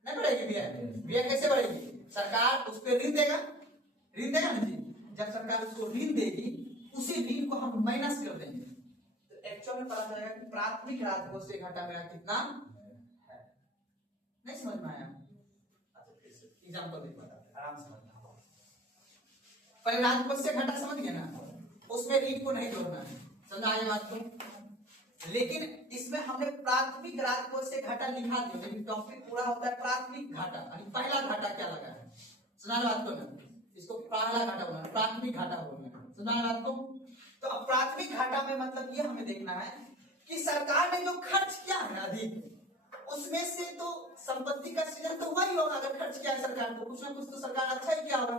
नहीं बढ़ेगी व्यय कैसे बढ़ेगी? सरकार उस पर ऋण देगा ना जी। जब सरकार उसको ऋण देगी, उसी ऋण को हम माइनस कर देंगे, तो एक्चुअल में पता चलेगा कि प्राथमिक राजकोष से घाटा मेरा कितना है। नहीं समझ में आया? एग्जाम्पल देखो, आराम से समझना। पहले राजकोष से घाटा समझ गए ना, उसमें ऋण को नहीं जोड़ना है, समझा आगे बात को। लेकिन इसमें हमने प्राथमिक राजकोष से घाटा लिखा दिया, लेकिन टॉपिक पूरा होता है प्राथमिक घाटा, यानी पहला घाटा क्या लगा है, सुना बात को ना, इसको पहला घाटा बोलना, प्राथमिक घाटा बोलना, सुना बात को। तो अब प्राथमिक घाटा में मतलब ये हमें देखना है कि सरकार ने जो खर्च किया है अधिक, उसमें से तो संपत्ति का सृजन तो हुआ ही होगा। अगर खर्च किया है सरकार को, कुछ ना कुछ तो सरकार अच्छा ही किया होगा।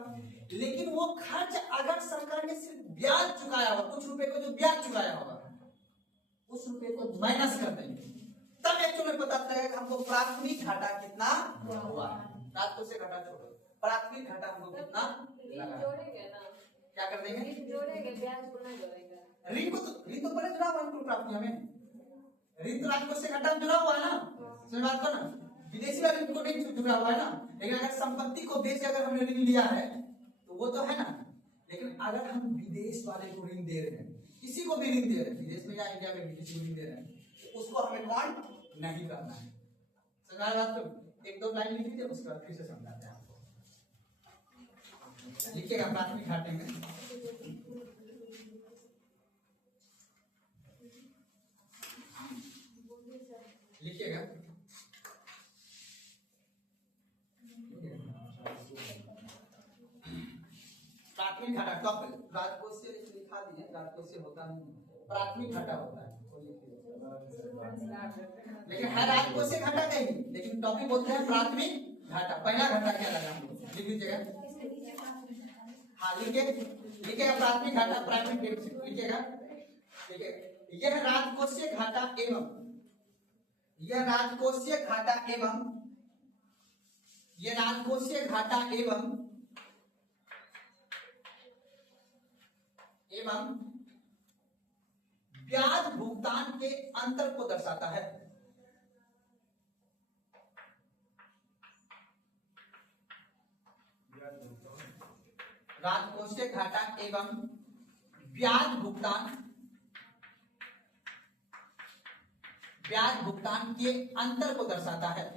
लेकिन वो खर्च अगर सरकार ने सिर्फ ब्याज चुकाया होगा, कुछ रुपए को जो ब्याज चुकाया होगा, उस रुपए को माइनस कर देंगे, तब एक्चुअली पता चलेगा हमको प्राथमिक घाटा कितना हुआ है। राजकोष से घाटा छोड़ो, प्राथमिक घाटा हमको कितना लगा, क्या कर देंगे? ऋण तो पहले जुड़ा हुआ है प्राप्तियों में, ऋण तो राजकोष से घाटा में जुड़ा हुआ है ना, समझ बात को ना। विदेशी वाले ऋण को नहीं जुड़ा हुआ है ना, लेकिन अगर संपत्ति को बेच अगर हमने ऋण लिया है तो वो तो है ना। लेकिन अगर हम विदेश वाले को ऋण दे रहे हैं, किसी को भी ऋण दे रहे हैं, विदेश में या इंडिया में किसी को ऋण दे रहे हैं, तो उसको हमें काउंट नहीं करना है। समझा बात को? एक दो लाइन लिख लीजिए, उसके बाद फिर से समझाते हैं आपको। लिखिएगा प्राथमिक घाटे में, लिखिएगा प्राथमिक घाटा। टॉपिक राजकोष से लिखा दिए, राजकोष से होता नहीं, प्राथमिक घाटा होता है, लेकिन है राजकोष से घाटा नहीं, लेकिन टॉपिक बोलते हैं प्राथमिक घाटा। पहला घाटा क्या लगा हमको, लिख लीजिएगा। हाँ लिखिएगा प्राथमिक घाटा, प्राइमरी डेफिसिट लिखिएगा। यह राजकोषीय घाटा एवं, यह राजकोषीय घाटा एवं, यह राजकोषीय घाटा एवं ब्याज भुगतान के अंतर को दर्शाता है। राजकोषीय घाटा एवं ब्याज भुगतान के अंतर को दर्शाता है।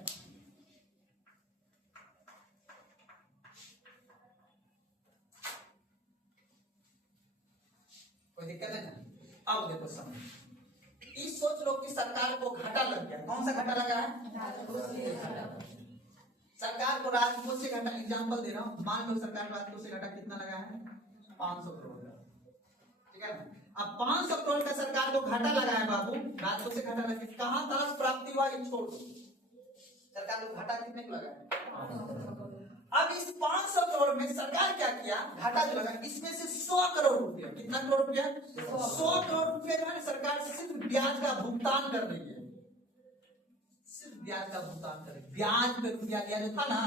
कोई दिक्कत है ना? अब देखो समझ, इस सोच लो कि सरकार को घाटा लग गया। कौन सा घाटा लगा है? सरकार को राजकोष से घाटा, एग्जांपल दे रहा हूं, मान लो सरकार राजकोष से घाटा कितना लगा है? 500 करोड़, ठीक है ना। अब 500 करोड़ का सरकार को घाटा लगा है बाबू, राजकोष से घाटा लगा, कहां कहां प्राप्ति हुआ ये छोड़ दो, सरकार को घाटा कितने को लगा है? अब इस 500 करोड़ में सरकार क्या किया, घाटा जो लगा, इसमें से 100 करोड़ रुपया, कितना करोड़ रुपया? 100 करोड़ रुपया जो है सरकार सिर्फ ब्याज का भुगतान कर रही है, सिर्फ ब्याज का भुगतान कर रही है। ब्याज पे रुपया लिया जो था ना,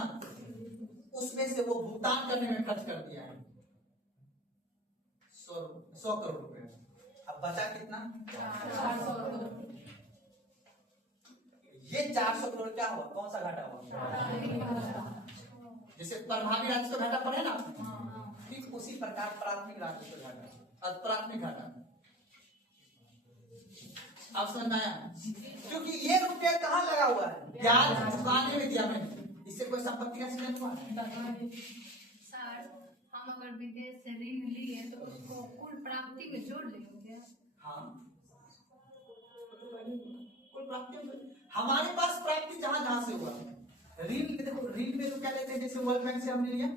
उसमें से वो भुगतान करने में खर्च कर दिया है 100 करोड़ रुपया। अब बचा कितना? 400 करोड़। ये 400 करोड़ क्या हुआ, कौन सा घाटा हुआ? जैसे प्रभावी राजस्व घाटा पड़े ना, ठीक उसी प्रकार प्राथमिक राजस्व घाटा, प्राथमिक घाटा। अब समझ में आया? क्योंकि ये रुपया कहाँ लगा हुआ है, ब्याज चुकाने में दिया मैंने, इससे कोई संपत्ति का सृजन हुआ? सर हम अगर विदेश से ऋण लिए तो उसको कुल प्राप्ति में जोड़ लेंगे क्या? हाँ, कुल प्राप्ति में हमारे पास प्राप्ति जहाँ जहाँ से हुआ, ऋण देखो, ऋण में तो क्या लेते हैं, जैसे वर्ल्ड बैंक से हमने लिया,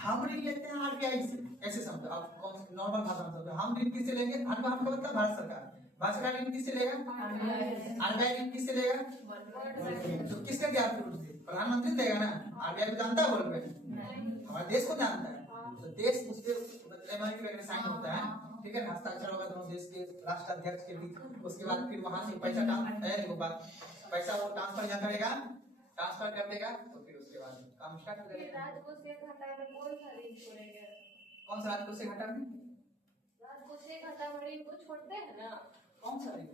हम ऋण लेते हैं आरबीआई से, ऐसे समझो आप, नॉर्मल भाषा में समझो, हम ऋण किससे लेंगे, हम मतलब भारत सरकार, भारत सरकार ऋण किससे लेगा, आरबीआई ऋण किससे लेगा, तो किसका क्या प्रधानमंत्री देगा ना, आरबीआई को जानता है वर्ल्ड बैंक, हमारे देश को जानता है, तो देश उसके साइन होता है, ठीक है, हस्ताक्षर होगा दोनों देश के राष्ट्राध्यक्ष के बीच, उसके बाद फिर वहां से पैसा पैसा वो ट्रांसफर जहाँ करेगा, ट्रांसफर कर देगा, तो फिर उसके बाद काम स्टार्ट हो जाएगा। राजकोषीय घाटा में कौन सा ऋण छोड़ेगा? कौन सा राजकोषीय घाटा में? राजकोषीय घाटा में ऋण को छोड़ते हैं ना, कौन सा ऋण?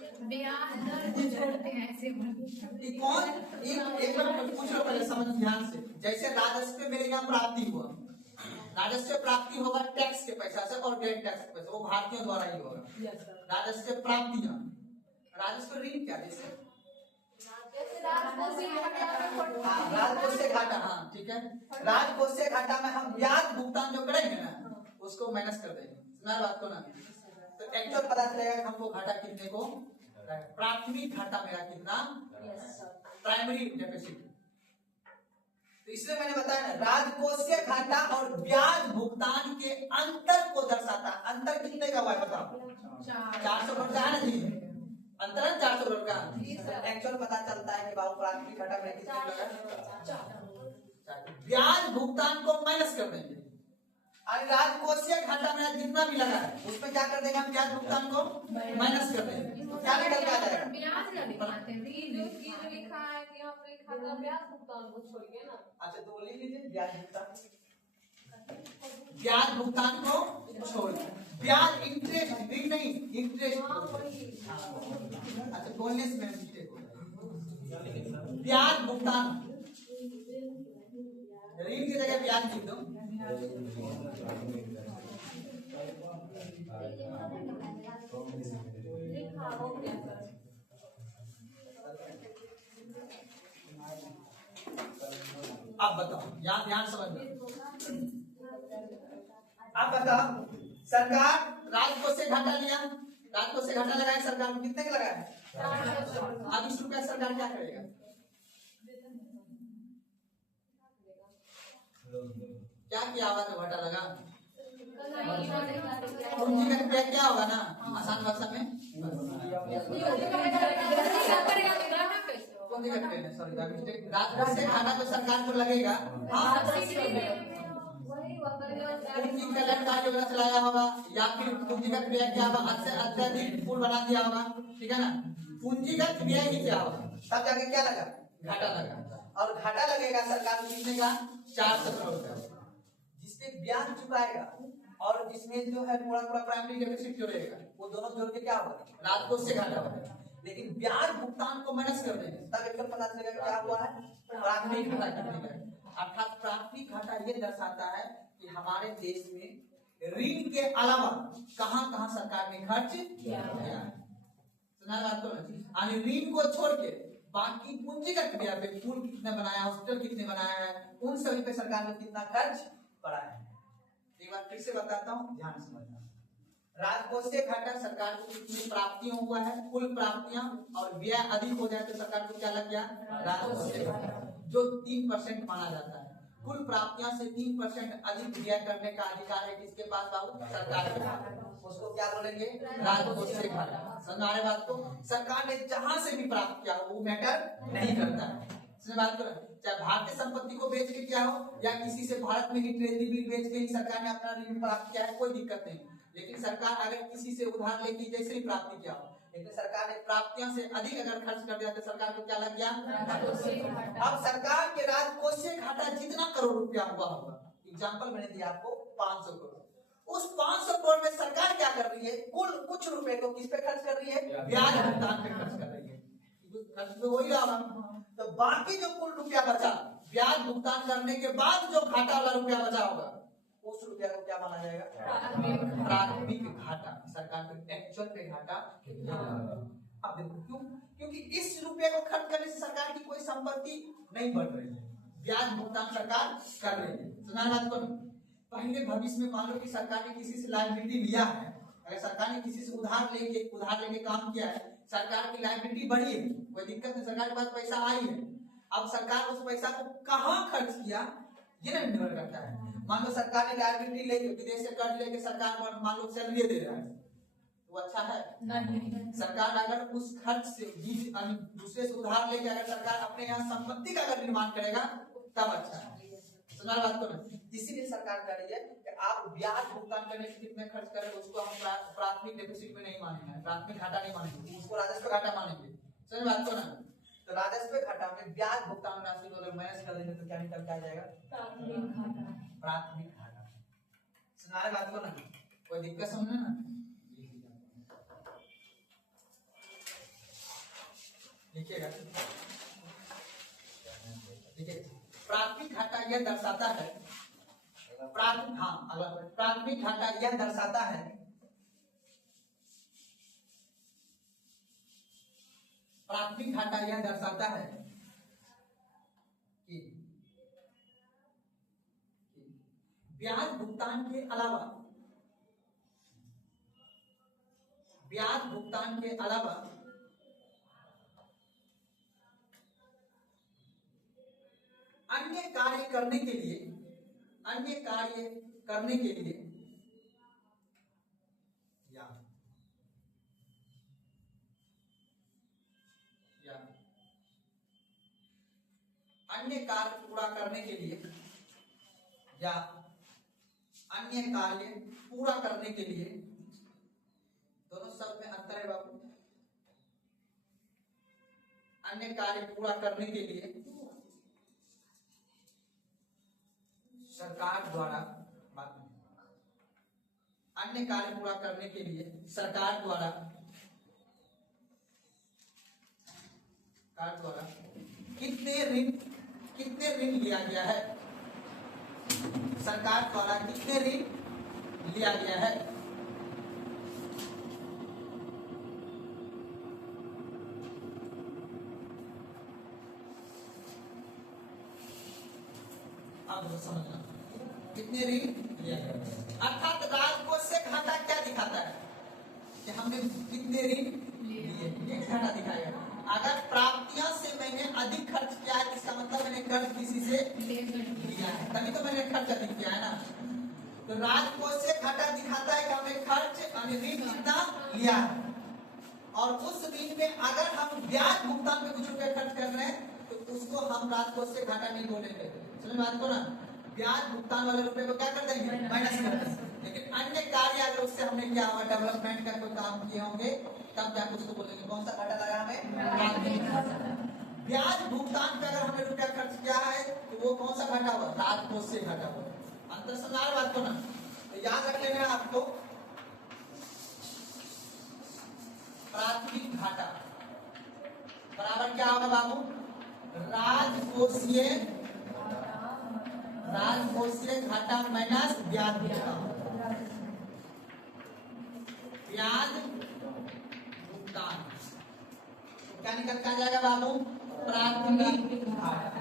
जैसे ब्याज दर को छोड़ते हैं ऐसे बोलते। कौन, एक बार पूछ लो पहले, समझ ध्यान से। जैसे राजस्व मेरे यहाँ प्राप्ति हुआ, राजस्व प्राप्ति होगा टैक्स के पैसा से और डेट टैक्स के पैसा, वो भारतीयों द्वारा ही होगा। राजस्व प्राप्तियां, राजस्व ऋण क्या, जैसे राजकोषीय घाटा, हाँ ठीक है, राजकोषीय घाटा में हम ब्याज भुगतान जो करेंगे ना, उसको माइनस कर देंगे, सुना बात को ना, तो एक्चुअल पता चलेगा कि हमको घाटा कितने को, प्राथमिक घाटा मेरा कितना, प्राइमरी डेफिसिट। तो इसलिए मैंने बताया ना, राजकोषीय घाटा और ब्याज भुगतान के अंतर को दर्शाता है। अंतर कितने का हुआ है बताओ? 400 करोड़ का है ना जी, अंतर है 400 करोड़ का। एक्चुअल पता चलता है कि बाबू प्राथमिक घाटा में कितने लगा, ब्याज भुगतान को माइनस कर देंगे, और राजकोषीय घाटा में जितना भी लगा है उसमें क्या कर देंगे हम, ब्याज भुगतान को माइनस कर देंगे, तो क्या निकल के आ जाएगा? ब्याज ना दिखाते हैं, ऋण लिखा है कि यहाँ पे खाता ब्याज भुगतान को छोड़िए ना। अच्छा तो लिख लीजिए ब्याज भुगतान, ब्याज भुगतान को छोड़, ब्याज इंटरेस्ट, ऋण नहीं इंटरेस्ट। अच्छा बोलने से मैं मिस्टेक हो, ब्याज भुगतान, ऋण की जगह ब्याज लिख दो। अब बताओ, यहाँ ध्यान समझना, अब बताओ, सरकार राजकोषीय घाटा लिया, राजकोषीय घाटा लगाया सरकार को, कितने का लगाया? 20 रुपया। सरकार क्या करेगा? क्या किया होगा तो घाटा लगा, पूंजीगत व्यय क्या होगा ना, आसान भाषा में पूंजीगत व्यय, सॉरी राजकोषीय घाटा तो सरकार को लगेगा, पूंजी कल्याण कार्य योजना चलाया होगा, या फिर पूंजीगत व्यय क्या होगा, अत्यधिक पुल बना दिया होगा, ठीक है ना, पूंजीगत व्यय ही क्या होगा, तब जाके क्या लगा, घाटा लगा, और घाटा लगेगा सरकार को कितने का, 400 करोड़ का, जिसपे ब्याज चुकाएगा और जिसमें जो है पूरा प्राइमरी डेफिसिट जो रहेगा, वो दोनों जोड़ के क्या होगा, राजकोषीय घाटा होगा। लेकिन ब्याज भुगतान को माइनस कर देंगे, तब एकदम पता चलेगा क्या हुआ है, प्राथमिक घाटा कितने का। अर्थात प्राथमिक घाटा ये दर्शाता है कि हमारे देश में ऋण के अलावा कहां-कहां सरकार ने खर्च किया है। सुना बात को ना, ऋण को छोड़ के बाकी पूंजीगत व्यय पे, पुल कितने बनाया, हॉस्पिटल कितने बनाया है, उन सभी पे सरकार ने कितना खर्च पड़ा है। एक बार फिर से बताता हूँ, ध्यान समझना, राजकोषीय घाटा सरकार को कितनी प्राप्तियां हुआ है, कुल प्राप्तियां, और व्यय अधिक हो जाए तो सरकार को क्या लग गया, राजकोषीय घाटा, जो 3% माना जाता है। कुल प्राप्तियां से 3% अधिक व्यय करने का अधिकार है किसके पास बाबू, सरकार के पास, उसको क्या बोलेंगे, राजकोषीय घाटा। समझ आ रही बात को, सरकार ने जहां से भी प्राप्त किया वो मैटर नहीं करता है, बात करें चाहे भारतीय संपत्ति को बेच के किया हो या किसी से भारत में ही ट्रेजरी बिल बेच के ही सरकार ने अपना ऋण प्राप्त किया है, कोई दिक्कत नहीं। लेकिन सरकार अगर किसी से उधार लेके जैसे ही प्राप्ति किया हो, लेकिन सरकार ने प्राप्तियों से अधिक अगर खर्च कर दिया तो सरकार को क्या लग गया, अब सरकार के राजकोषीय घाटा जितना करोड़ रुपया हुआ होगा, एग्जाम्पल मैंने दिया आपको 500 करोड़, उस 500 करोड़ में सरकार क्या कर रही है, कुल कुछ रुपए को किस पे खर्च कर रही है, ब्याज भुगतान पे खर्च कर रही है। खर्च तो वही आवा। तो बाकी जो कुल रुपया बचा, ब्याज भुगतान करने के बाद जो घाटा वाला रुपया बचा होगा, उस रुपया को क्या माना जाएगा? प्राथमिक घाटा। सरकार को एक्चुअल पे घाटा। अब देखो क्यों? क्योंकि इस रुपये को खर्च करने से सरकार की कोई संपत्ति नहीं बढ़ रही है, ब्याज भुगतान सरकार कर रही है। सुना बात को? पहले भविष्य में मान लो कि सरकार ने किसी से लायबिलिटी लिया है, अगर सरकार ने किसी से उधार लेके काम किया है, सरकार की लायबिलिटी बढ़ी है, कोई दिक्कत नहीं, सरकार के पास पैसा आई है। अब सरकार उस पैसा को कहाँ खर्च किया ये नहीं निर्भर करता है। मान लो सरकार ने लायबिलिटी लेके विदेश से कर्ज लेके सरकार मान लो सैलरी दे रहा है, तो अच्छा है? नहीं। सरकार अगर उस खर्च से दूसरे से उधार लेके अगर सरकार अपने यहाँ संपत्ति का अगर निर्माण करेगा तब अच्छा है। सुना बात को ना? इसीलिए सरकार कह रही है कि आप ब्याज भुगतान करने से कितने खर्च करें उसको हम प्राथमिक डेफिसिट में नहीं मानेंगे, प्राथमिक घाटा नहीं मानेंगे, उसको राजस्व घाटा मानेंगे। समझ बात को ना? तो राजस्व घाटा में ब्याज भुगतान राशि को अगर माइनस कर देंगे तो क्या निकल के आ जाएगा? प्राथमिक घाटा। सुना बात को ना? कोई दिक्कत समझना ना? लिखिएगा, देखिए प्राथमिक घाटा यह दर्शाता है, प्राथमिक घाटा यह दर्शाता है प्राथमिक घाटा यह दर्शाता है कि ब्याज भुगतान के अलावा अन्य कार्य करने के लिए या अन्य कार्य पूरा करने के लिए या अन्य कार्य पूरा करने के लिए, दोनों शब्द में अंतर है बाबू। अन्य कार्य पूरा करने के लिए सरकार द्वारा, अन्य कार्य पूरा करने के लिए सरकार द्वारा कितने ऋण लिया गया है, सरकार द्वारा कितने ऋण लिया गया है। अब समझना कितने ऋण लिया गया, अर्थात राजकोष से घाटा क्या दिखाता है कि हमने कितने ऋण लिए, घाटा दिखाएगा। अगर प्राप्तियां से मैंने अधिक खर्च किया है, इसका मतलब मैंने कर्ज किसी से लिया है, तभी तो मैंने खर्च अधिक किया है ना। तो राजकोष से घाटा दिखाता है कि हमने खर्च ऋण कितना लिया है, और उस ऋण में अगर हम ब्याज भुगतान में कुछ रुपए खर्च कर रहे हैं तो उसको हम राजकोष से घाटा नहीं बोलेंगे। समझ बात को ना? ब्याज भुगतान वाले रुपए को क्या कर देंगे? माइनस कर देंगे। लेकिन अन्य कार्य अगर उससे हमने क्या हुआ, डेवलपमेंट का कोई काम किए होंगे, तब जाकर उसको बोलेंगे कौन सा घाटा लगा हमें? ब्याज भुगतान पे अगर हमने रुपया खर्च किया है तो वो कौन सा घाटा हुआ? राजकोष से घाटा हुआ। अंतर समझा बात को ना? तो याद रख लेना आपको, प्राथमिक घाटा बराबर क्या होगा बाबू? राजकोषीय घाटा माइनस ब्याज भुगतान। ब्याज भुगतान क्या निकल कर जाएगा बाबू? प्राथमिक घाटा।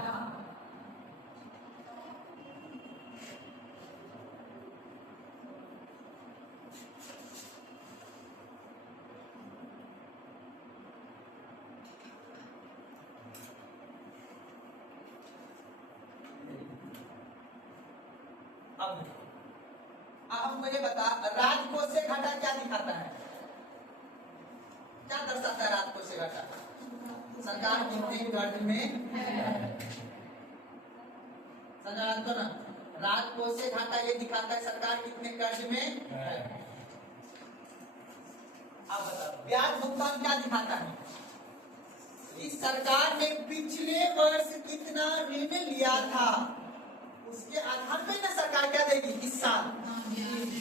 अब मुझे बता, राजकोष से घाटा क्या दिखाता है, क्या दर्शाता है राजकोष से घाटा? सरकार कितने कर्ज में है, समझा तो ना? राजकोष से घाटा ये दिखाता है सरकार कितने कर्ज में है। अब बताओ ब्याज भुगतान क्या दिखाता है कि सरकार ने पिछले वर्ष कितना ऋण लिया था, उसके आधार पर ना सरकार क्या देगी? इस साल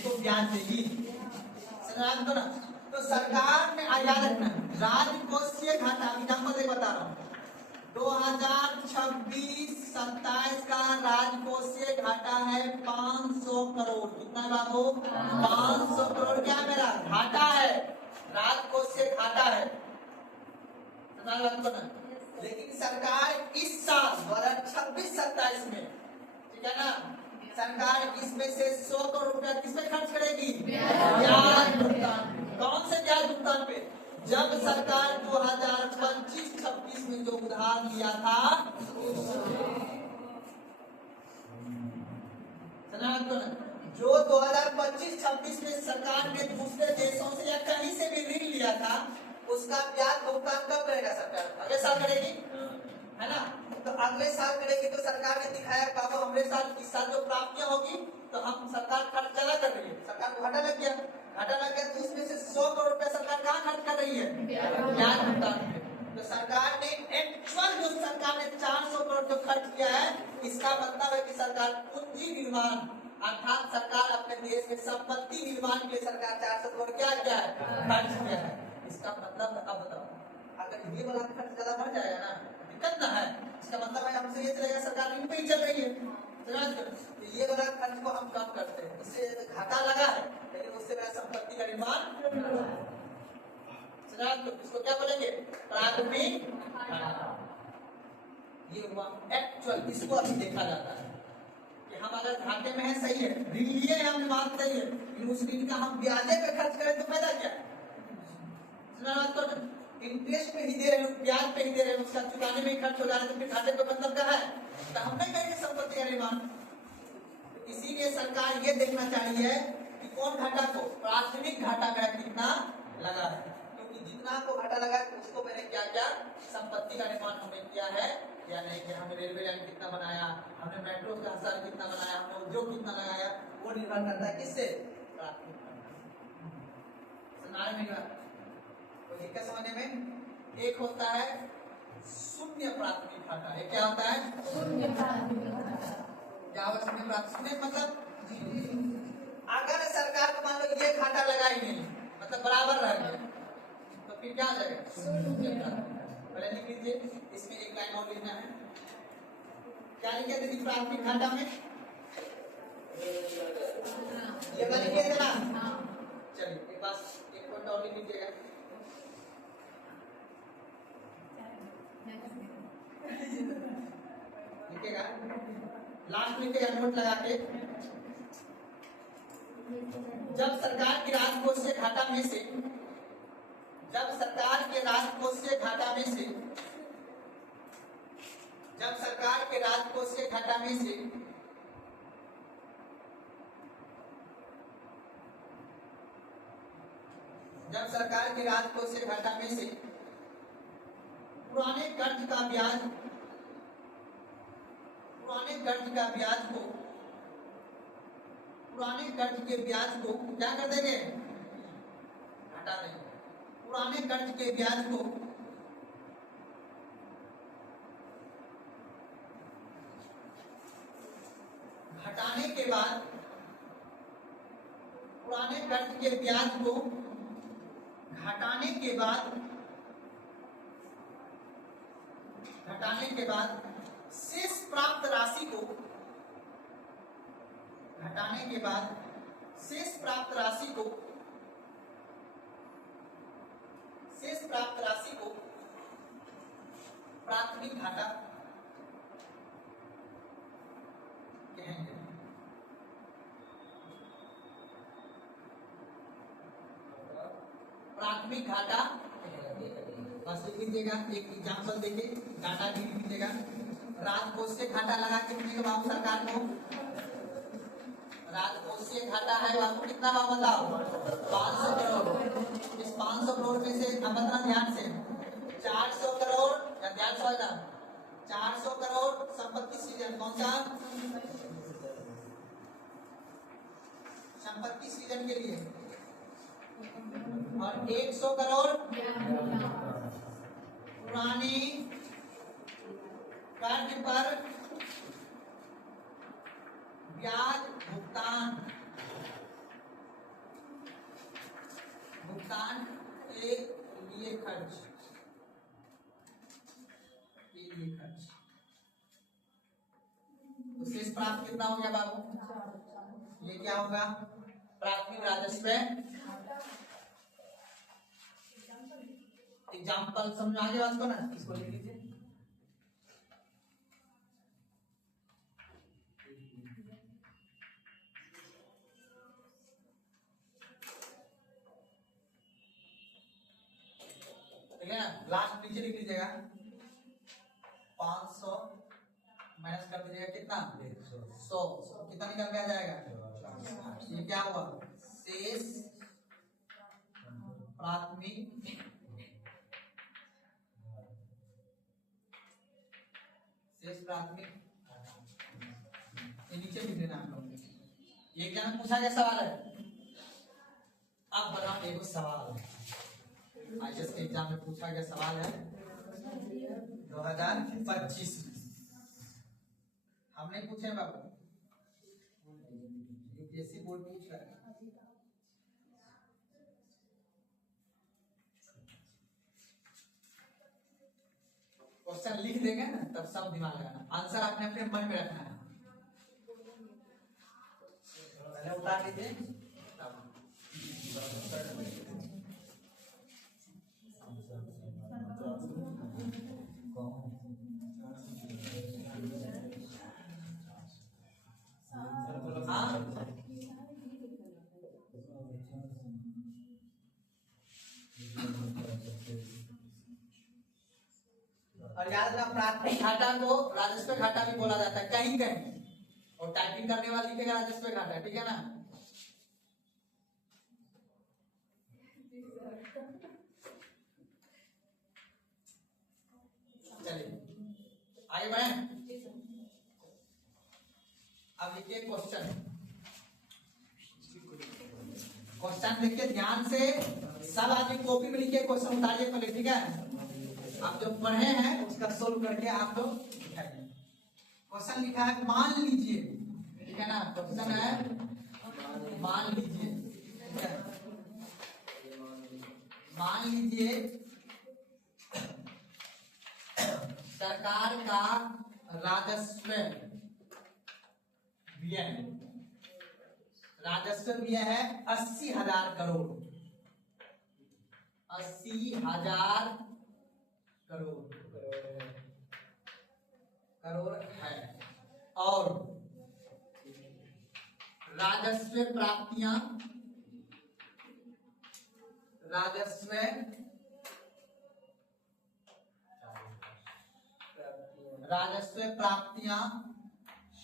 तो ब्याज देगी। समझा तो ना? तो सरकार ने याद रखना राजकोषीय घाटा, एग्जाम्पल से बता रहा हूँ, 2026-27 का राजकोषीय घाटा है 500 करोड़। कितना है बाबू? 500 करोड़ क्या है मेरा घाटा है, राजकोषीय घाटा है। लेकिन सरकार इस साल 2026-27 में, ठीक है ना, सरकार इसमें से 100 करोड़ रुपया किस पे खर्च करेगी? ब्याज भुगतान। कौन से ब्याज भुगतान पे? जब सरकार 2025-26 में जो उधार लिया था, जो 2025-26 में सरकार ने दूसरे देशों से या कहीं से भी ऋण लिया था, उसका ब्याज भुगतान कब करेगा सरकार? अगले साल करेगी, है ना? तो अगले साल करेगी तो सरकार ने दिखाया बाबू हमरे साल इस साल जो प्राप्तियां होगी तो हम सरकार खर्च ज्यादा कर रही है, सरकार को घाटा लग गया, तो उसमें से 100 करोड़ रुपया सरकार कहाँ खर्च कर रही है? ब्याज भुगतान पे। तो सरकार ने एक्चुअल जो सरकार ने 400 करोड़ जो खर्च किया है, इसका मतलब है कि सरकार पूंजी निर्माण अर्थात सरकार अपने देश में संपत्ति निर्माण के लिए सरकार 400 करोड़ क्या किया है? खर्च किया है। इसका मतलब अब बताओ, अगर ये वाला खर्च ज्यादा बढ़ जाएगा ना, दिक्कत ना है, इसका मतलब है हमसे ये चलेगा सरकार ऋण पे ही चल रही है, तो ये वाला खर्च को हम कम करते हैं, इससे घाटा लगा है लेकिन उससे मेरा संपत्ति का निर्माण, इसको क्या बोलेंगे? प्राथमिक घाटा। ये हुआ एक्चुअल, इसको अभी देखा जाता है कि हम अगर घाटे में है, सही है, ऋण लिए हैं, हम बात सही है, लेकिन उस ऋण का हम ब्याजे पे खर्च करें तो फायदा क्या है? इंटरेस्ट पे ही दे रहे हैं, ब्याज पे ही दे रहे हैं, उसका चुकाने में ही खर्च हो जा रहा है, तो फिर घाटे पे मतलब क्या है? तो हम नहीं करेंगे संपत्ति का निर्माण। इसीलिए सरकार ये देखना चाहिए कि कौन घाटा को, प्राथमिक घाटा मेरा कितना लगा है, क्योंकि जितना को घाटा लगा है उसको मैंने क्या क्या संपत्ति का निर्माण हमने किया है या नहीं किया, हमने रेलवे लाइन कितना बनाया, हमने मेट्रो का हस्तांतरण कितना बनाया, हमने उद्योग कितना लगाया, वो निर्भर करता है किससे? प्राथमिक घाटा। दिक्कत समझने में, एक होता है शून्य प्राथमिक घाटा, एक क्या होता है? शून्य प्राथमिक घाटा। क्या होगा शून्य प्राथमिक? मतलब अगर सरकार को मान लो ये घाटा लगा ही नहीं, मतलब बराबर रह गया, तो फिर क्या आ जाएगा? शून्य प्राथमिक। पहले लिख लीजिए, इसमें एक लाइन और लिखना है। क्या लिखे थे प्राथमिक घाटा में? ये वाला लिखे थे ना? चलिए एक बात, एक पॉइंट और लिख लीजिएगा। लिखेगा, लास्ट में लिखेगा नोट लगा के, जब सरकार के राजकोषीय घाटा में से, जब सरकार के राजकोषीय घाटा में से, जब सरकार के राजकोषीय घाटा में से जब सरकार के राजकोषीय घाटा में से पुराने कर्ज का ब्याज, पुराने कर्ज का ब्याज को, पुराने कर्ज के ब्याज को क्या कर देंगे? हटा देंगे। पुराने कर्ज के ब्याज को घटाने के बाद, पुराने कर्ज के ब्याज को घटाने के बाद, घटाने के बाद शेष प्राप्त राशि को, घटाने के बाद शेष प्राप्त राशि को, शेष प्राप्त राशि को प्राथमिक घाटा कहेंगे। प्राथमिक घाटा बस लिख लीजिएगा, एक एग्जाम्पल देके घाटा लिख लीजिएगा। राजकोषीय घाटा लगा के लिखिएगा बाबू सरकार को, राजकोषीय घाटा है बाबू कितना बाबू बताओ? 500 करोड़। इस 500 करोड़ में से अब बताना ध्यान से, 400 करोड़ या ध्यान से ना, 400 करोड़ संपत्ति सृजन, कौन सा? संपत्ति सृजन के लिए, और 100 करोड़ पुराने कर्ज पर ब्याज भुगतान किसान के लिए खर्च, तो शेष प्राप्त कितना हो गया बाबू? ये क्या होगा? प्राथमिक राजस्व। एग्जाम्पल समझ आगे बात को ना, इसको लिख लीजिए। ठीक है ना, लास्ट नीचे लिख लीजिएगा 500 माइनस कर दीजिएगा कितना? 100। कितना निकल के आ जाएगा? ये क्या हुआ? शेष प्राथमिक ये नीचे लिख देना आप लोग। ये क्या पूछा गया सवाल है? अब बनाओ एक सवाल आईएएस के एग्जाम में पूछा गया सवाल है 2025 हम नहीं पूछे बाबू, यूपीएससी बोर्ड पूछ रहा है। क्वेश्चन लिख देंगे ना तब सब दिमाग लगाना, आंसर आपने अपने मन में रखना है। पहले उतार लीजिए और याद रखना प्राथमिक घाटा को राजस्व घाटा भी बोला जाता है कहीं कहीं, और टाइपिंग करने वाले लिखेगा राजस्व घाटा, ठीक है ना। चलिए आगे बढ़े। अब लिखिए क्वेश्चन देखिए ध्यान से, सब आदमी कॉपी में लिखिए, क्वेश्चन उतारिए पहले, ठीक है। आप जो पढ़े हैं उसका सोल्व करके आप लोग लिखाइए। क्वेश्चन लिखा है मान लीजिए, ठीक है ना। क्वेश्चन है मान लीजिए, ठीक है। मान लीजिए सरकार का राजस्व व्यय है 80,000 करोड़, 80,000 करोड़ है, और राजस्व प्राप्तियां राजस्व प्राप्तियां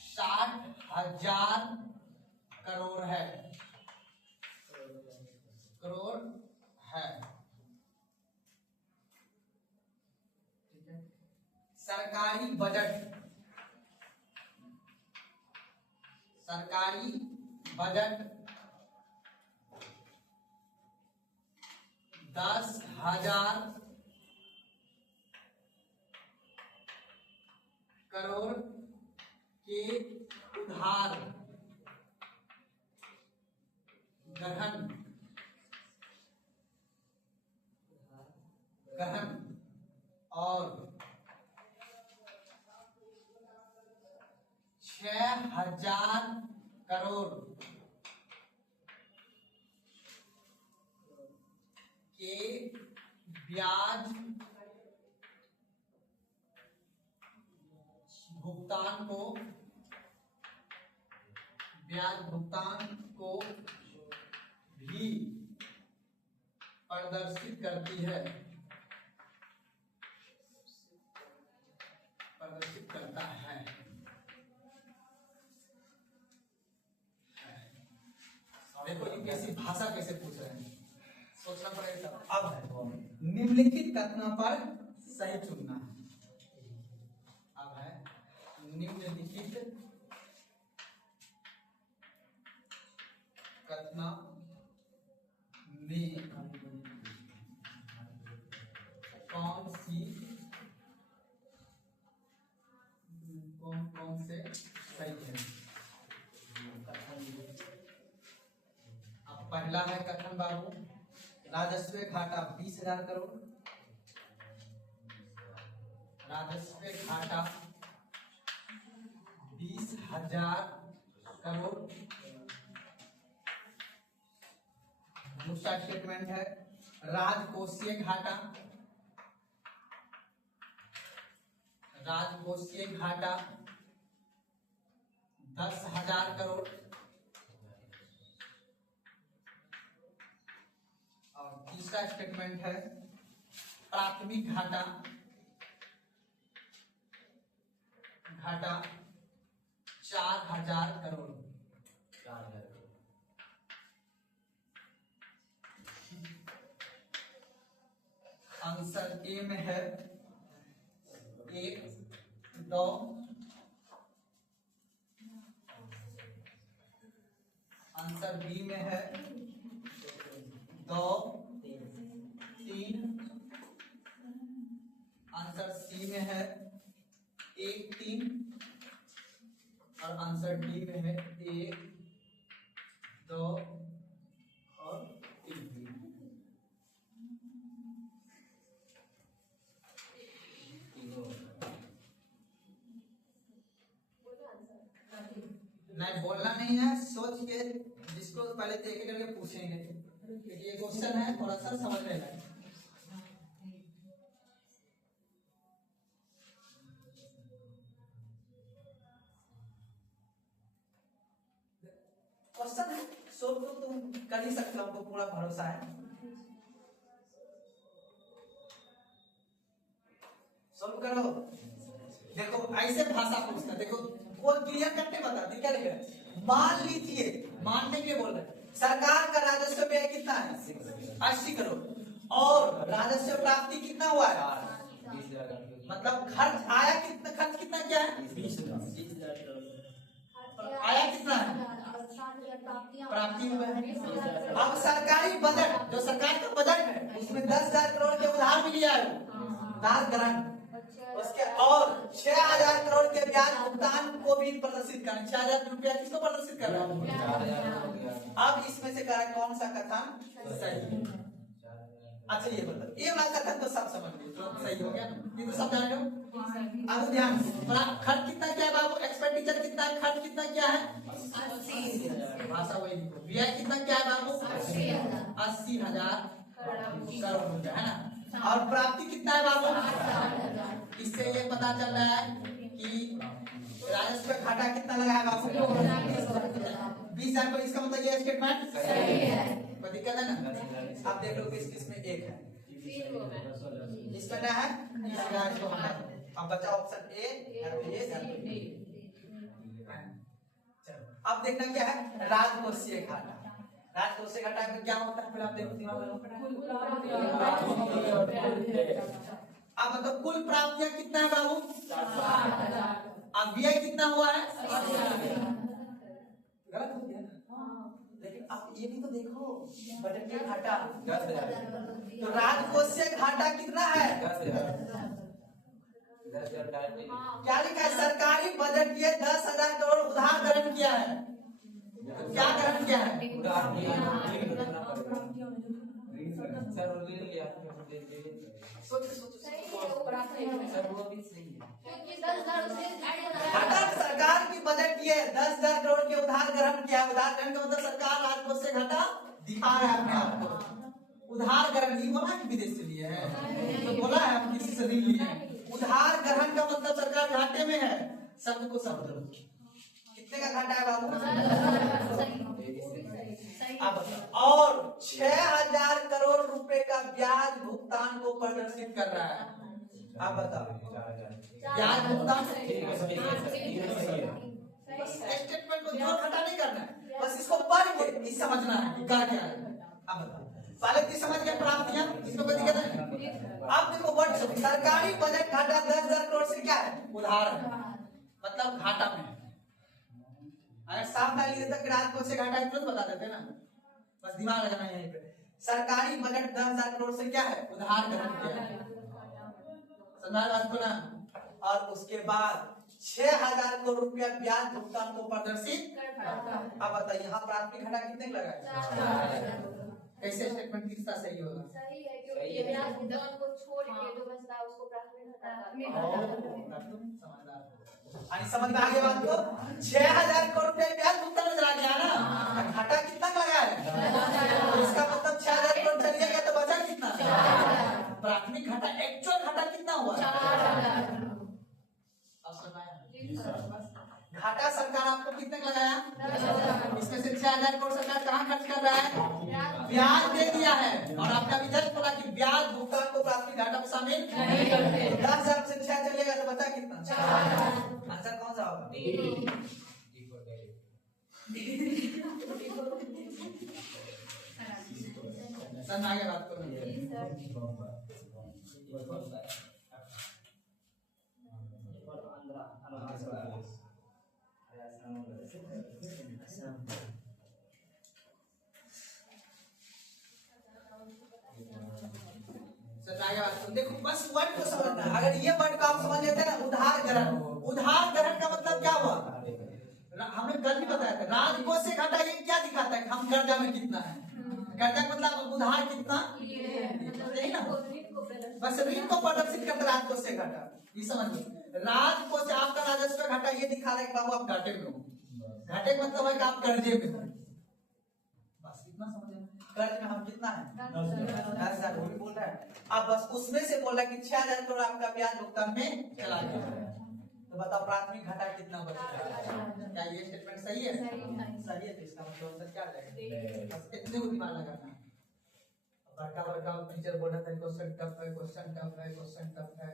60,000 करोड़ है, ठीक है। सरकारी बजट 10,000 करोड़ के उधार ग्रहण और 6,000 करोड़ के ब्याज भुगतान को भी प्रदर्शित करती है, प्रदर्शित करता है। देखो यूपीएससी भाषा कैसे पूछ रहे हैं, सोचना पड़ेगा। अब निम्नलिखित कथनों पर सही चुनना है। अब है निम्नलिखित कथनों में कौन से सही है। अब पहला है कथन बाबू राजस्व घाटा 20,000 करोड़, राजस्व घाटा 20,000 करोड़। दूसरा स्टेटमेंट है राजकोषीय घाटा, राजकोषीय घाटा 10,000 करोड़। और तीसरा स्टेटमेंट है प्राथमिक घाटा, घाटा 4,000 करोड़। आंसर ए में है 1, 2, आंसर बी में है 2, 3, आंसर सी में है 1, 3 और आंसर डी में है 1, 2 और 3। नहीं बोलना नहीं है, सोच के जिसको पहले देख करके पूछेंगे क्योंकि ये क्वेश्चन है थोड़ा सा समझ में आएगा। क्वेश्चन है सोच तो तुम कर ही सकते हो, हमको पूरा भरोसा है। सोल्व करो। देखो ऐसे भाषा पूछता, देखो वो क्लियर करके बता दी क्या लिख रहा है। मान लीजिए, मानने के लिए बोल रहे हैं सरकार का राजस्व व्यय कितना है 80 करोड़ और राजस्व प्राप्ति कितना हुआ है, मतलब खर्च आया कितना, खर्च कितना क्या है 20,000 आया कितना है प्राप्ति हुआ है। अब सरकारी बजट जो सरकार का बजट है उसमें 10,000 करोड़ के उधार भी लिया है, उधार ग्रहण उसके और 6,000 करोड़ के ब्याज भुगतान को भी प्रदर्शित करना। 6,000 रुपया किसको प्रदर्शित कर रहा है। अब इसमें से कौन सा कथन सही है। अच्छा ये बताओ, ये वाला कथन तो सब समझ गए, जो सही हो गया ना, ये तो सब जान लो। अब ध्यान, खर्च कितना क्या है बाबू, एक्सपेंडिचर कितना है, खर्च कितना क्या है 80,000, भाषा वही लिखो। व्यय कितना क्या है बाबू 80,000 करोड़ रुपया है ना। और प्राप्ति कितना है बाबू, इससे ये पता चल रहा है कि राजस्व घाटा कितना लगा है बाबू 20,000 को। इसका मतलब ये स्टेटमेंट सही है, कोई दिक्कत है ना। आप देख लो किस किस में एक है, इसमें ना है, इसको हटा दो। अब बचा ऑप्शन ए। अब देखना क्या है राजकोषीय घाटा। राजकोषीय घाटा में क्या होता है फिर आप देखो दिमाग लगाओ। अब मतलब कुल प्राप्तियां कितना है बाबू 60,000, अब व्यय कितना हुआ है गलत हो गया ना। लेकिन आप ये भी तो देखो बजटीय घाटा 10,000, तो राजकोषीय घाटा कितना है 10,000। क्या लिखा है सरकारी बजट ये 10,000 करोड़ उधार ग्रहण किया है। क्या ग्रहण किया है सरकार की बजट ये 10,000 करोड़ के उधार ग्रहण किया। उधार ग्रहण का मतलब सरकार राजकोष से घाटा दिखा रहा है अपने आप को। उधार ग्रहण नहीं बोला कि विदेश से लिए है, तो बोला है हम किसी से ऋण लिए हैं। उधार ग्रहण का मतलब सरकार घाटे में है। शब्द को समझ लो, कितने का घाटा है बाबू अब और 6,000 करोड़ रुपए का ब्याज भुगतान को प्रदर्शित कर रहा है। आप बताओ ब्याज भुगतान स्टेटमेंट को जोड़ घटा नहीं करना है, बस इसको पढ़ के समझना है कि क्या क्या है। अब बताओ पहले की समझ गए प्राप्तियां, इसमें कोई दिक्कत है। अब देखो वर्ड सरकारी बजट घाटा 10,000 करोड़ से क्या है उधार मतलब घाटा में। अगर साफ डाल दिए तक राजकोष से घाटा है तुरंत बता देते ना, बस दिमाग लगाना यहीं पे। सरकारी बजट 10,000 करोड़ से क्या है उधार ग्रहण किया है, समझा बात को ना। और उसके बाद 6,000 करोड़ रुपया ब्याज भुगतान को प्रदर्शित। अब बताइए यहाँ प्राथमिक घाटा कितने लगा है कैसे स्टेटमेंट किसका सही होगा? सही है क्योंकि ब्याज भुगतान को छोड़ के जो बचता है उसको प्राथमिक समझ में आ गया बात को? 6,000 करोड़ रुपए ब्याज भुगतान में चला गया ना, घाटा कितना लगा है? तो इसका मतलब 6,000 करोड़ चलिए गया तो बचा कितना? प्राथमिक घाटा, एक्चुअल घाटा कितना हुआ? घाटा सरकार आपको कितने का लगाया? इसमें से 6,000 करोड़ सरकार कहाँ खर्च कर रहा है? ब्याज दे दिया है। और आपका भी जज बोला कि ब्याज भुगतान को प्राथमिक घाटा में शामिल नहीं करते। 10,000 से 6 चलेगा तो बचा कितना? आंसर कौन सा होगा? सर आगे बात करो। देखो बस वर्ड को समझना है। अगर ये वर्ड को आप समझ लेते हैं ना, उधार ग्रहण, उधार ग्रहण का मतलब क्या हुआ? हमने कल भी बताया था, राजकोष से घाटा ये क्या दिखाता है? हम कर्जा में कितना है, कर्जा का मतलब उधार कितना, यही ना, बस ऋण को प्रदर्शित करता है राजकोष से घाटा। ये समझ लो, राजकोष से आपका राजस्व घाटा ये दिखा रहा है कि बाबू आप घाटे में हो। घाटे का मतलब है कि आप कर्जे में हो। बस इतना समझ, कर्ज में हम कितना है? 10,000 बोल रहा है। अब बस उसमें से बोल रहा है कि 6,000 करोड़ आपका ब्याज भुगतान में चला गया। तो बताओ प्राथमिक घाटा कितना बचेगा? क्या ये स्टेटमेंट सही है? सही है। तो इसका मतलब क्या जाएगा? बस इतने को दिमाग लगाना है। बड़का टीचर बोल रहा था क्वेश्चन टफ है, क्वेश्चन टफ है, क्वेश्चन टफ है,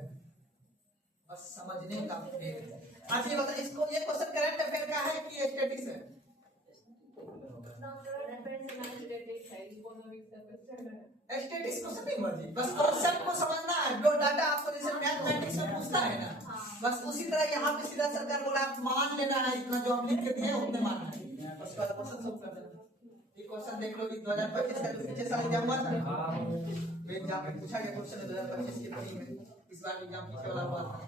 बस समझने का फेर है। अच्छा ये बता, इसको ये क्वेश्चन करंट अफेयर का है कि स्टैटिक्स है? स्टैटिक्स क्वेश्चन नहीं मर्जी, बस क्वेश्चन को समझना है। जो डाटा आपको जैसे मैथमेटिक्स में पूछता है ना, बस उसी तरह यहाँ पे सीधा सरकार बोला आप मान लेना है, इतना जो हम लिख के दिए उतने मानना है। बस क्वेश्चन सब कर देना। ये क्वेश्चन देख लो कि 2025 का जो पिछले साल एग्जाम हुआ था, एग्जाम में पूछा गया क्वेश्चन 2025 के प्री में, इस बार एग्जाम पीछे वाला हुआ था।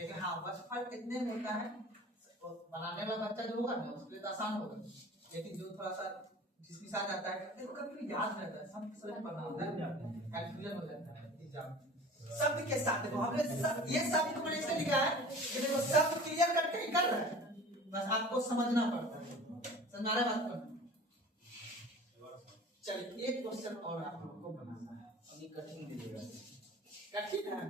लेकिन हाँ बस फर्क इतने में होता है, बनाने वाला बच्चा जो होगा ना उसके लिए तो आसान होगा, लेकिन जो थोड़ा सा जिसके साथ आता है देखो कभी भी याद रहता है, सब समझ पढ़ना होता है, कंफ्यूजन हो जाता है एग्जाम शब्द के साथ। देखो हमने ये शब्द को मैंने इसलिए लिखा है कि देखो शब्द क्लियर करके ही कर रहा है, बस आपको समझना पड़ता है। समझ रहे बात करना। चलिए एक क्वेश्चन और आप लोगों को बनाना है, अभी कठिन दीजिएगा। कठिन है,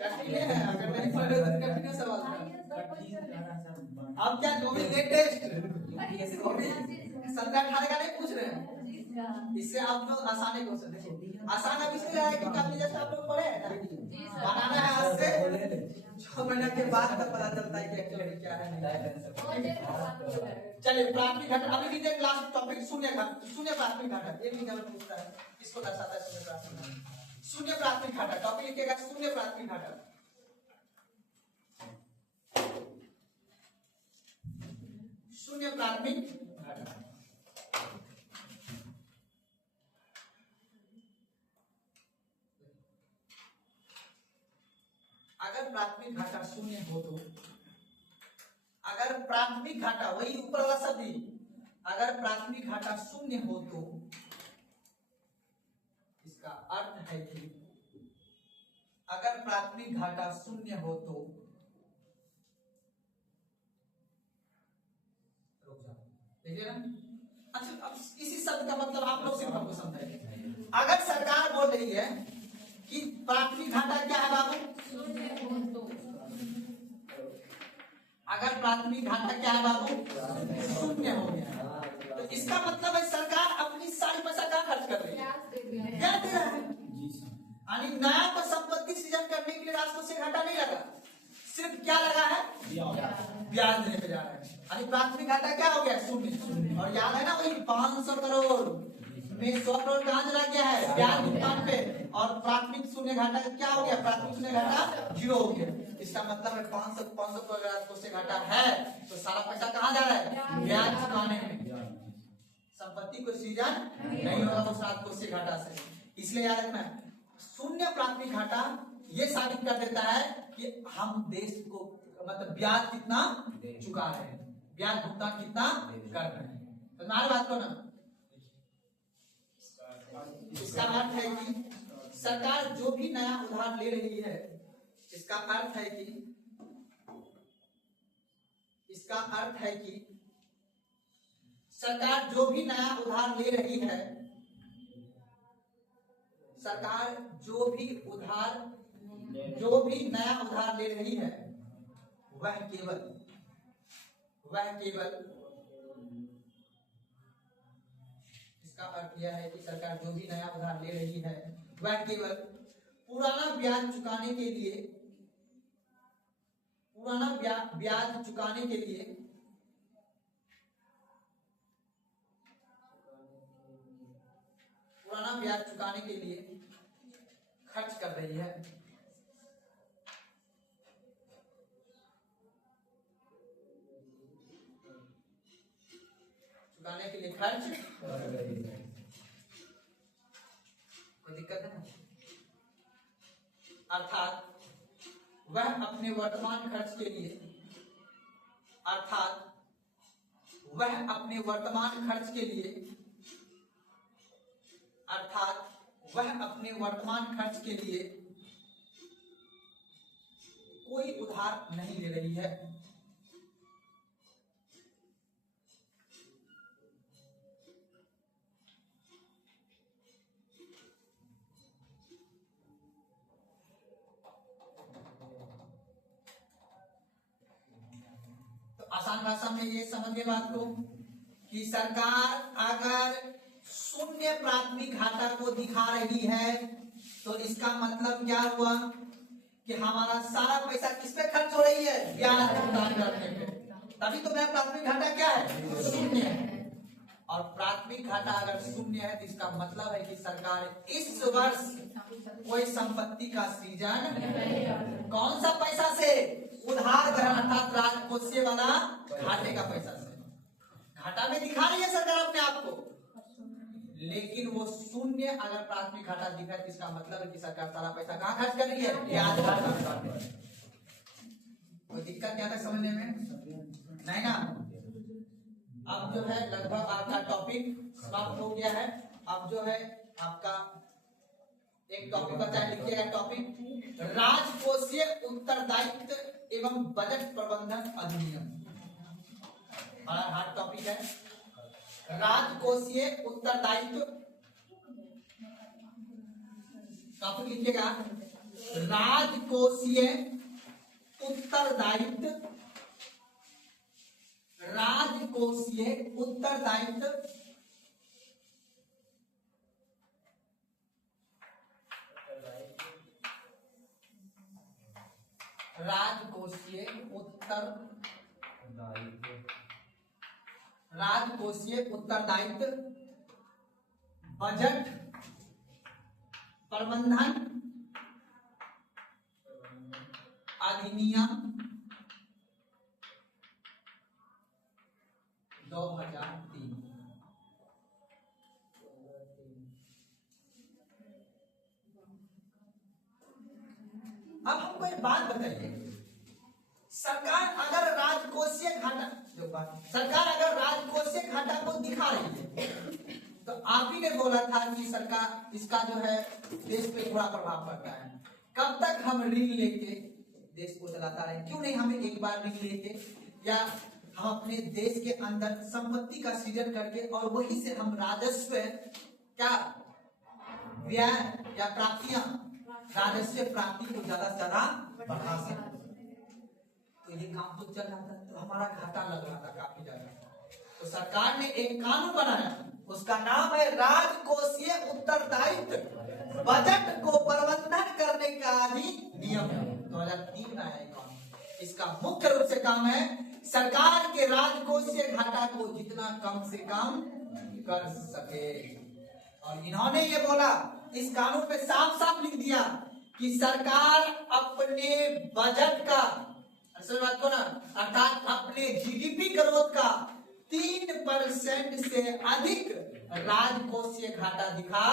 कठिन है, अगर नहीं पढ़े तो कठिन सवाल है। अब क्या जो भी लेटेस्ट सरकार खाने का नहीं पूछ रहे हैं, इससे आप लोग आसानी क्वेश्चन देखो, आसान अब इसलिए है कि कल जैसे आप लोग पढ़े हैं ना, बनाना है आज से 6 महीने के बाद तक पता चलता है कि एक्चुअली क्या है। चलिए प्राथमिक घाटा अभी भी देख, लास्ट टॉपिक शून्य प्राथमिक घाटा, ये भी जब पूछता है इसको दर्शाता है शून्य प्राथमिक घाटा। शून्य प्राथमिक घाटा टॉपिक लिखिएगा, शून्य प्राथमिक घाटा। शून्य प्राथमिक घाटा अगर प्राथमिक घाटा शून्य हो तो, अगर प्राथमिक घाटा वही ऊपर वाला शब्द, अगर प्राथमिक घाटा शून्य हो तो इसका अर्थ है कि अगर प्राथमिक घाटा शून्य हो तो, देखिए ना। अच्छा अब इसी शब्द का मतलब आप लोग सिर्फ हमको समझाइए। अगर सरकार बोल रही है कि प्राथमिक घाटा क्या है बाबू? अगर प्राथमिक घाटा क्या है बाबू? शून्य हो गया, तो इसका मतलब है सरकार अपनी सारी पैसा कहाँ खर्च कर रही है? ब्याज दे रहा है। यानी नया को संपत्ति सृजन करने के लिए राजकोष से घाटा नहीं लगा, सिर्फ क्या लगा है? ब्याज देने पे जा रहा है। यानी प्राथमिक घाटा क्या हो गया? शून्य। और याद है ना वही 500 करोड़ में 100 करोड़ कहाँ चला गया है? ब्याज भुगतान पे। और प्राथमिक शून्य घाटा क्या हो गया? प्राथमिक शून्य घाटा 0 हो गया। इसका मतलब है 500 करोड़ राजकोष से घाटा है तो सारा पैसा कहाँ जा रहा है? ब्याज चुकाने में। संपत्ति को सृजन नहीं होगा उस राजकोष से घाटा से। इसलिए याद रखना शून्य प्राथमिक घाटा ये साबित कर देता है कि हम देश को मतलब ब्याज कितना चुका रहे हैं, ब्याज भुगतान कितना कर रहे हैं। तो हमारी बात को ना इसका अर्थ है कि सरकार जो भी नया उधार ले रही है, इसका अर्थ है कि सरकार जो भी नया उधार ले रही है, सरकार जो भी नया उधार ले रही है, वह केवल इसका अर्थ यह है कि सरकार जो भी नया उधार ले रही है वह केवल पुराना ब्याज चुकाने के लिए खर्च कर रही है। चुकाने के लिए खर्च कर रही है। कोई दिक्कत है? अर्थात वह अपने वर्तमान खर्च के लिए कोई उधार नहीं ले रही है। आसान भाषा में ये समझिए बात को कि सरकार अगर शून्य प्राथमिक घाटा को दिखा रही है तो इसका मतलब क्या हुआ कि हमारा सारा पैसा किस पे खर्च हो रही है? ब्याज भुगतान करने पे। तभी तो मेरा प्राथमिक घाटा क्या है? शून्य है। और प्राथमिक घाटा अगर शून्य है तो इसका मतलब है कि सरकार इस वर्ष कोई संपत्ति का सृजन, कौन सा पैसा से? उधार ग्रहण अर्थात राजकोषीय वाला घाटे का पैसा से। घाटा में दिखा रही है सरकार अपने आप को, लेकिन वो शून्य अगर प्राथमिक घाटा दिख रहा है तो इसका मतलब है कि सरकार सारा पैसा कहाँ खर्च कर रही है? ब्याज पर। कोई दिक्कत क्या था समझने में? नहीं ना? अब जो है लगभग आपका टॉपिक समाप्त हो गया है। अब जो है आपका एक टॉपिक बचा है, लिखिएगा टॉपिक राजकोषीय उत्तरदायित्व एवं बजट प्रबंधन अधिनियम। बड़ा हार्ड टॉपिक है। राजकोषीय उत्तरदायित्व, टॉपिक लिखिएगा राजकोषीय उत्तरदायित्व, राजकोषीय उत्तरदायित्व राजकोषीय उत्तरदायित्व बजट प्रबंधन अधिनियम 2003। अब हमको एक बात बताइए, सरकार अगर राजकोषीय घाटा को दिखा रही है तो आप ही ने बोला था कि सरकार इसका जो है देश पे थोड़ा प्रभाव पड़ता है। कब तक हम ऋण लेके देश को चलाता रहे? क्यों नहीं हमें एक बार ऋण लेके या हम अपने देश के अंदर संपत्ति का सृजन करके और वही से हम राजस्व क्या व्यय या प्राप्तियां, राजस्व प्राप्ति को ज्यादा से ज्यादा बढ़ा सकते। तो ये काम तो चल रहा था, तो हमारा घाटा लग रहा था काफी ज्यादा। तो सरकार ने एक कानून बनाया, उसका नाम है राजकोषीय उत्तरदायित्व बजट को प्रबंधन करने का अधिनियम 2003 में आया कानून। इसका मुख्य रूप से काम है सरकार के राजकोषीय घाटा को जितना कम से कम कर सके। और इन्होंने ये बोला, इस कानून पे साफ साफ लिख दिया कि सरकार अपने बजट का बात को ना अर्थात अपने जीडीपी ग्रोथ का 3% से अधिक राजकोषीय घाटा दिखा,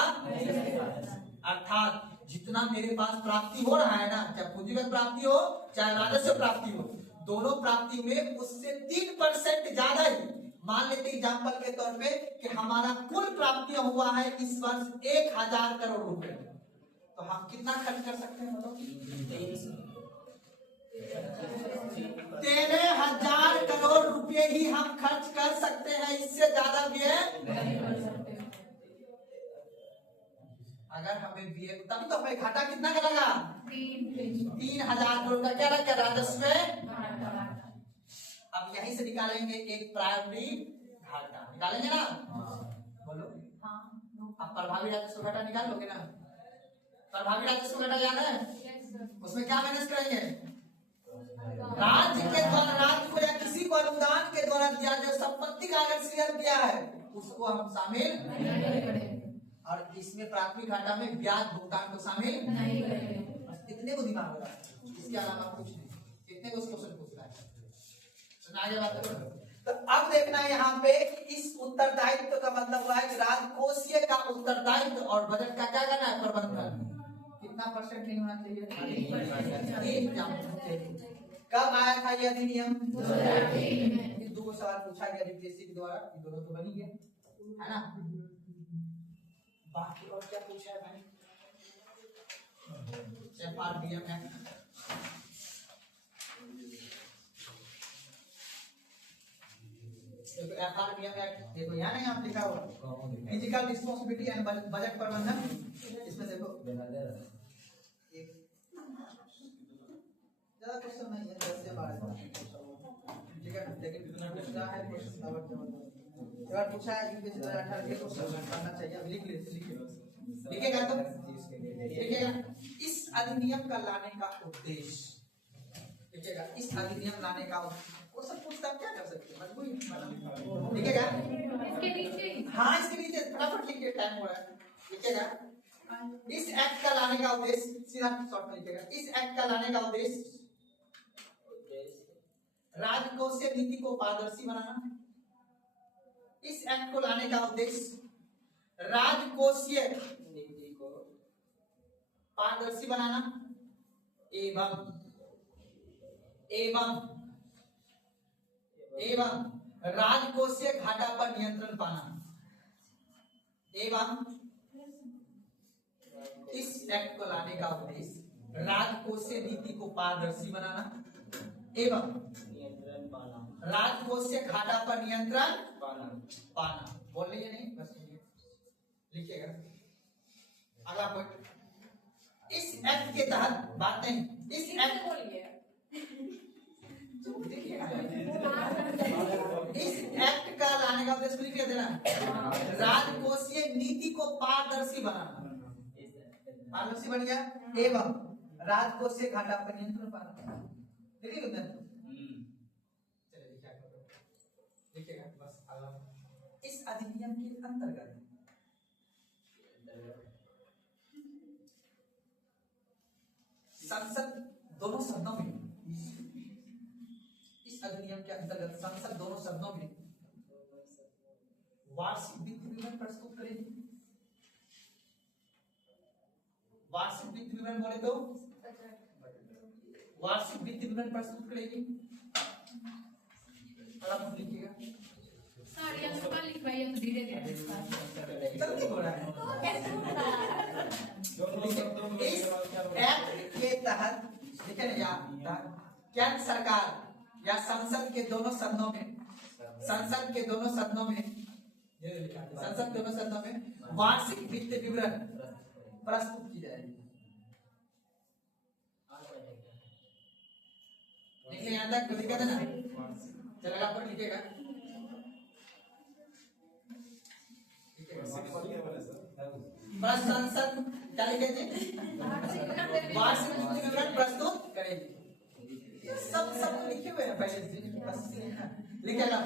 अर्थात जितना मेरे पास प्राप्ति हो रहा है ना, चाहे पूंजीगत प्राप्ति हो चाहे राजस्व प्राप्ति हो, दोनों प्राप्ति में उससे 3% ज्यादा ही मान लेते एग्जाम्पल के तौर पे कि हमारा कुल प्राप्तियां हुआ है इस वर्ष 1000 करोड़ रुपए, तो हम कितना खर्च कर सकते हैं बताओ? 13,000 करोड़ रुपए ही हम खर्च कर सकते हैं, इससे ज्यादा व्यय अगर हमें व्यय, तभी तो हमें घाटा कितना का लगा? 3,000 करोड़ का क्या लगा राजस्व। अब यहीं से निकालेंगे एक प्राइमरी घाटा, निकालेंगे ना? बोलो। अब प्रभावी राजस्व घाटा निकाल लोगे ना? प्रभावी राजस्व घाटा याद है? उसमें क्या मैनेज करेंगे? राज्य के द्वारा, राज्य को या किसी को अनुदान के द्वारा दिया जो संपत्ति का अगर शेयर दिया है उसको हम शामिल नहीं करेंगे, और इसमें प्राथमिक घाटा में ब्याज भुगतान को शामिल नहीं करेंगे। इतने को दिमाग लगा, इसके अलावा कुछ नहीं। इतने को क्वेश्चन पूछ रहा है, आगे बात करो। तो अब देखना है यहाँ पे इस उत्तरदायित्व का मतलब हुआ है कि राजकोषीय का उत्तरदायित्व और बजट का क्या करना है? प्रबंधन। कितना परसेंट नहीं होना चाहिए? कब आया था यह अधिनियम? 2003। 2 सवाल पूछा गया यूपीएससी के द्वारा, दोनों तो बनी गया है ना? बाकी और क्या पूछा है भाई? FRBM एक्ट, देखो FRBM एक्ट, देखो यहाँ नहीं आप लिखा हुआ फिजिकल रिस्पांसिबिलिटी एंड बजट प्रबंधन। इसमें देखो ज्यादा क्वेश्चन नहीं है, 10 से 12 ठीक है, लेकिन इतना पूछा है क्वेश्चन का एक बार पूछा है यूपीएससी 2018 के क्वेश्चन करना चाहिए। अब लिख लिखिएगा तो लिखिएगा इस अधिनियम का लाने का उद्देश्य, लिखिएगा इस अधिनियम लाने का वो सब पूछता क्या कर सकते हैं, मजबूरी लिखिएगा इसके नीचे। हाँ इसके नीचे फटाफट लिखिए, टाइम हो रहा है। लिखिएगा इस एक्ट का लाने का उद्देश्य, सीधा शॉर्ट में लिखिएगा इस एक्ट का लाने का उद्देश्य राजकोषीय नीति को पारदर्शी बनाना। इस एक्ट को लाने का उद्देश्य राजकोषीय नीति को पारदर्शी बनाना एवं एवं एवं राजकोषीय घाटा पर नियंत्रण पाना। एवं इस एक्ट को लाने का उद्देश्य राजकोषीय नीति को पारदर्शी बनाना एवं नियंत्रण पाना, राजकोषीय घाटा पर नियंत्रण पाना। बोल लीजिए नहीं, बस लिखिएगा। अगला पॉइंट, इस एक्ट के तहत बात नहीं, इस एक्ट इस एक्ट का लाने का उद्देश्य लिख देना राजकोषीय नीति को पारदर्शी बनाना। पारदर्शी बन गया एवं राजकोषीय घाटा पर नियंत्रण पाना। देखिए देखिएगा बस अगला, इस अधिनियम के अंतर्गत संसद दोनों सदनों में, इस अधिनियम के अंतर्गत संसद दोनों सदनों में वार्षिक वित्त विवरण प्रस्तुत करेगी। वार्षिक वित्त विवरण बोले तो वार्षिक वित्त विवरण प्रस्तुत करेगी। लिखिएगा सर ये सब लिखवाइए तो धीरे धीरे जल्दी हो रहा है। इस एक्ट के तहत देखिए ना, केंद्र सरकार या संसद के दोनों सदनों में, संसद के दोनों सदनों में, संसद के दोनों सदनों में वार्षिक वित्त विवरण प्रस्तुत की जाएगी। देखिए यहाँ तक तो दिक्कत है ना, चलेगा पर लिखिएगा संसद क्या लिखेंगे, वार्षिक वित्त विवरण प्रस्तुत करेगी। सब लिखे हुए हैं पहले से, लिखेगा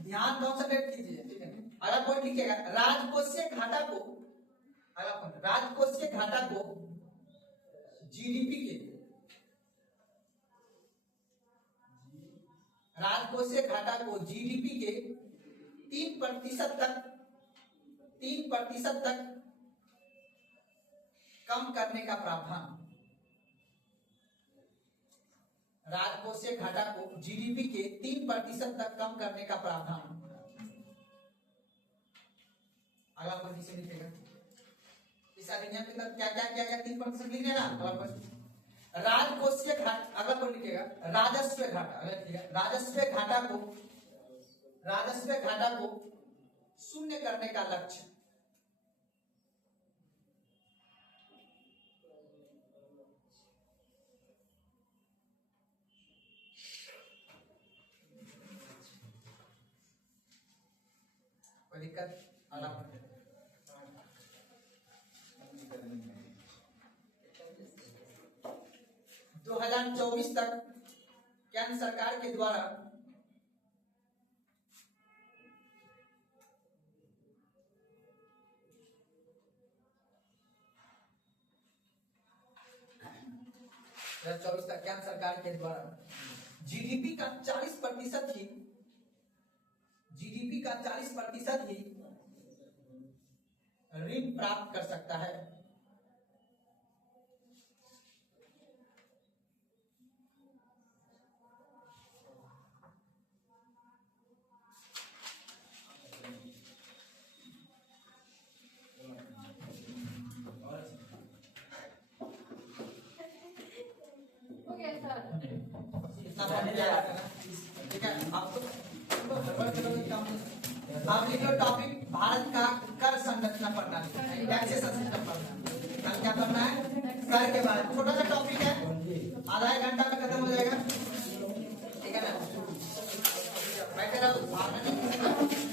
ध्यान कॉन्सेंट्रेट कीजिए। अगला पॉइंट लिखिएगा राजकोषीय घाटा को, अगला पॉइंट राजकोषीय घाटा को जीडीपी के, राजकोषीय घाटा को जीडीपी के 3% तक कम करने का प्रावधान, राजकोषीय घाटा को जीडीपी के 3% तक कम करने का प्रावधान। अगला क्वेश्चन लिखेगा इस अधिनियम के तहत क्या क्या किया गया, 3% लिख लेना। अगला क्वेश्चन राजकोषीय घाटा, अगला कौन लिखेगा राजस्व घाटा। अगला लिखेगा राजस्व घाटा को शून्य करने का लक्ष्य। कोई दिक्कत? अगला 2024 तक केंद्र सरकार के द्वारा केंद्र सरकार के द्वारा जीडीपी का 40% ही ऋण प्राप्त कर सकता है। Okay sir. ठीक है, आप लिखो टॉपिक भारत का कर संरचना प्रणाली, टैक्सेशन सिस्टम प्रणाली। कल क्या करना है, कर के बारे में छोटा सा टॉपिक है, आधा एक घंटा में खत्म हो जाएगा। ठीक है ना, बैठे रहो।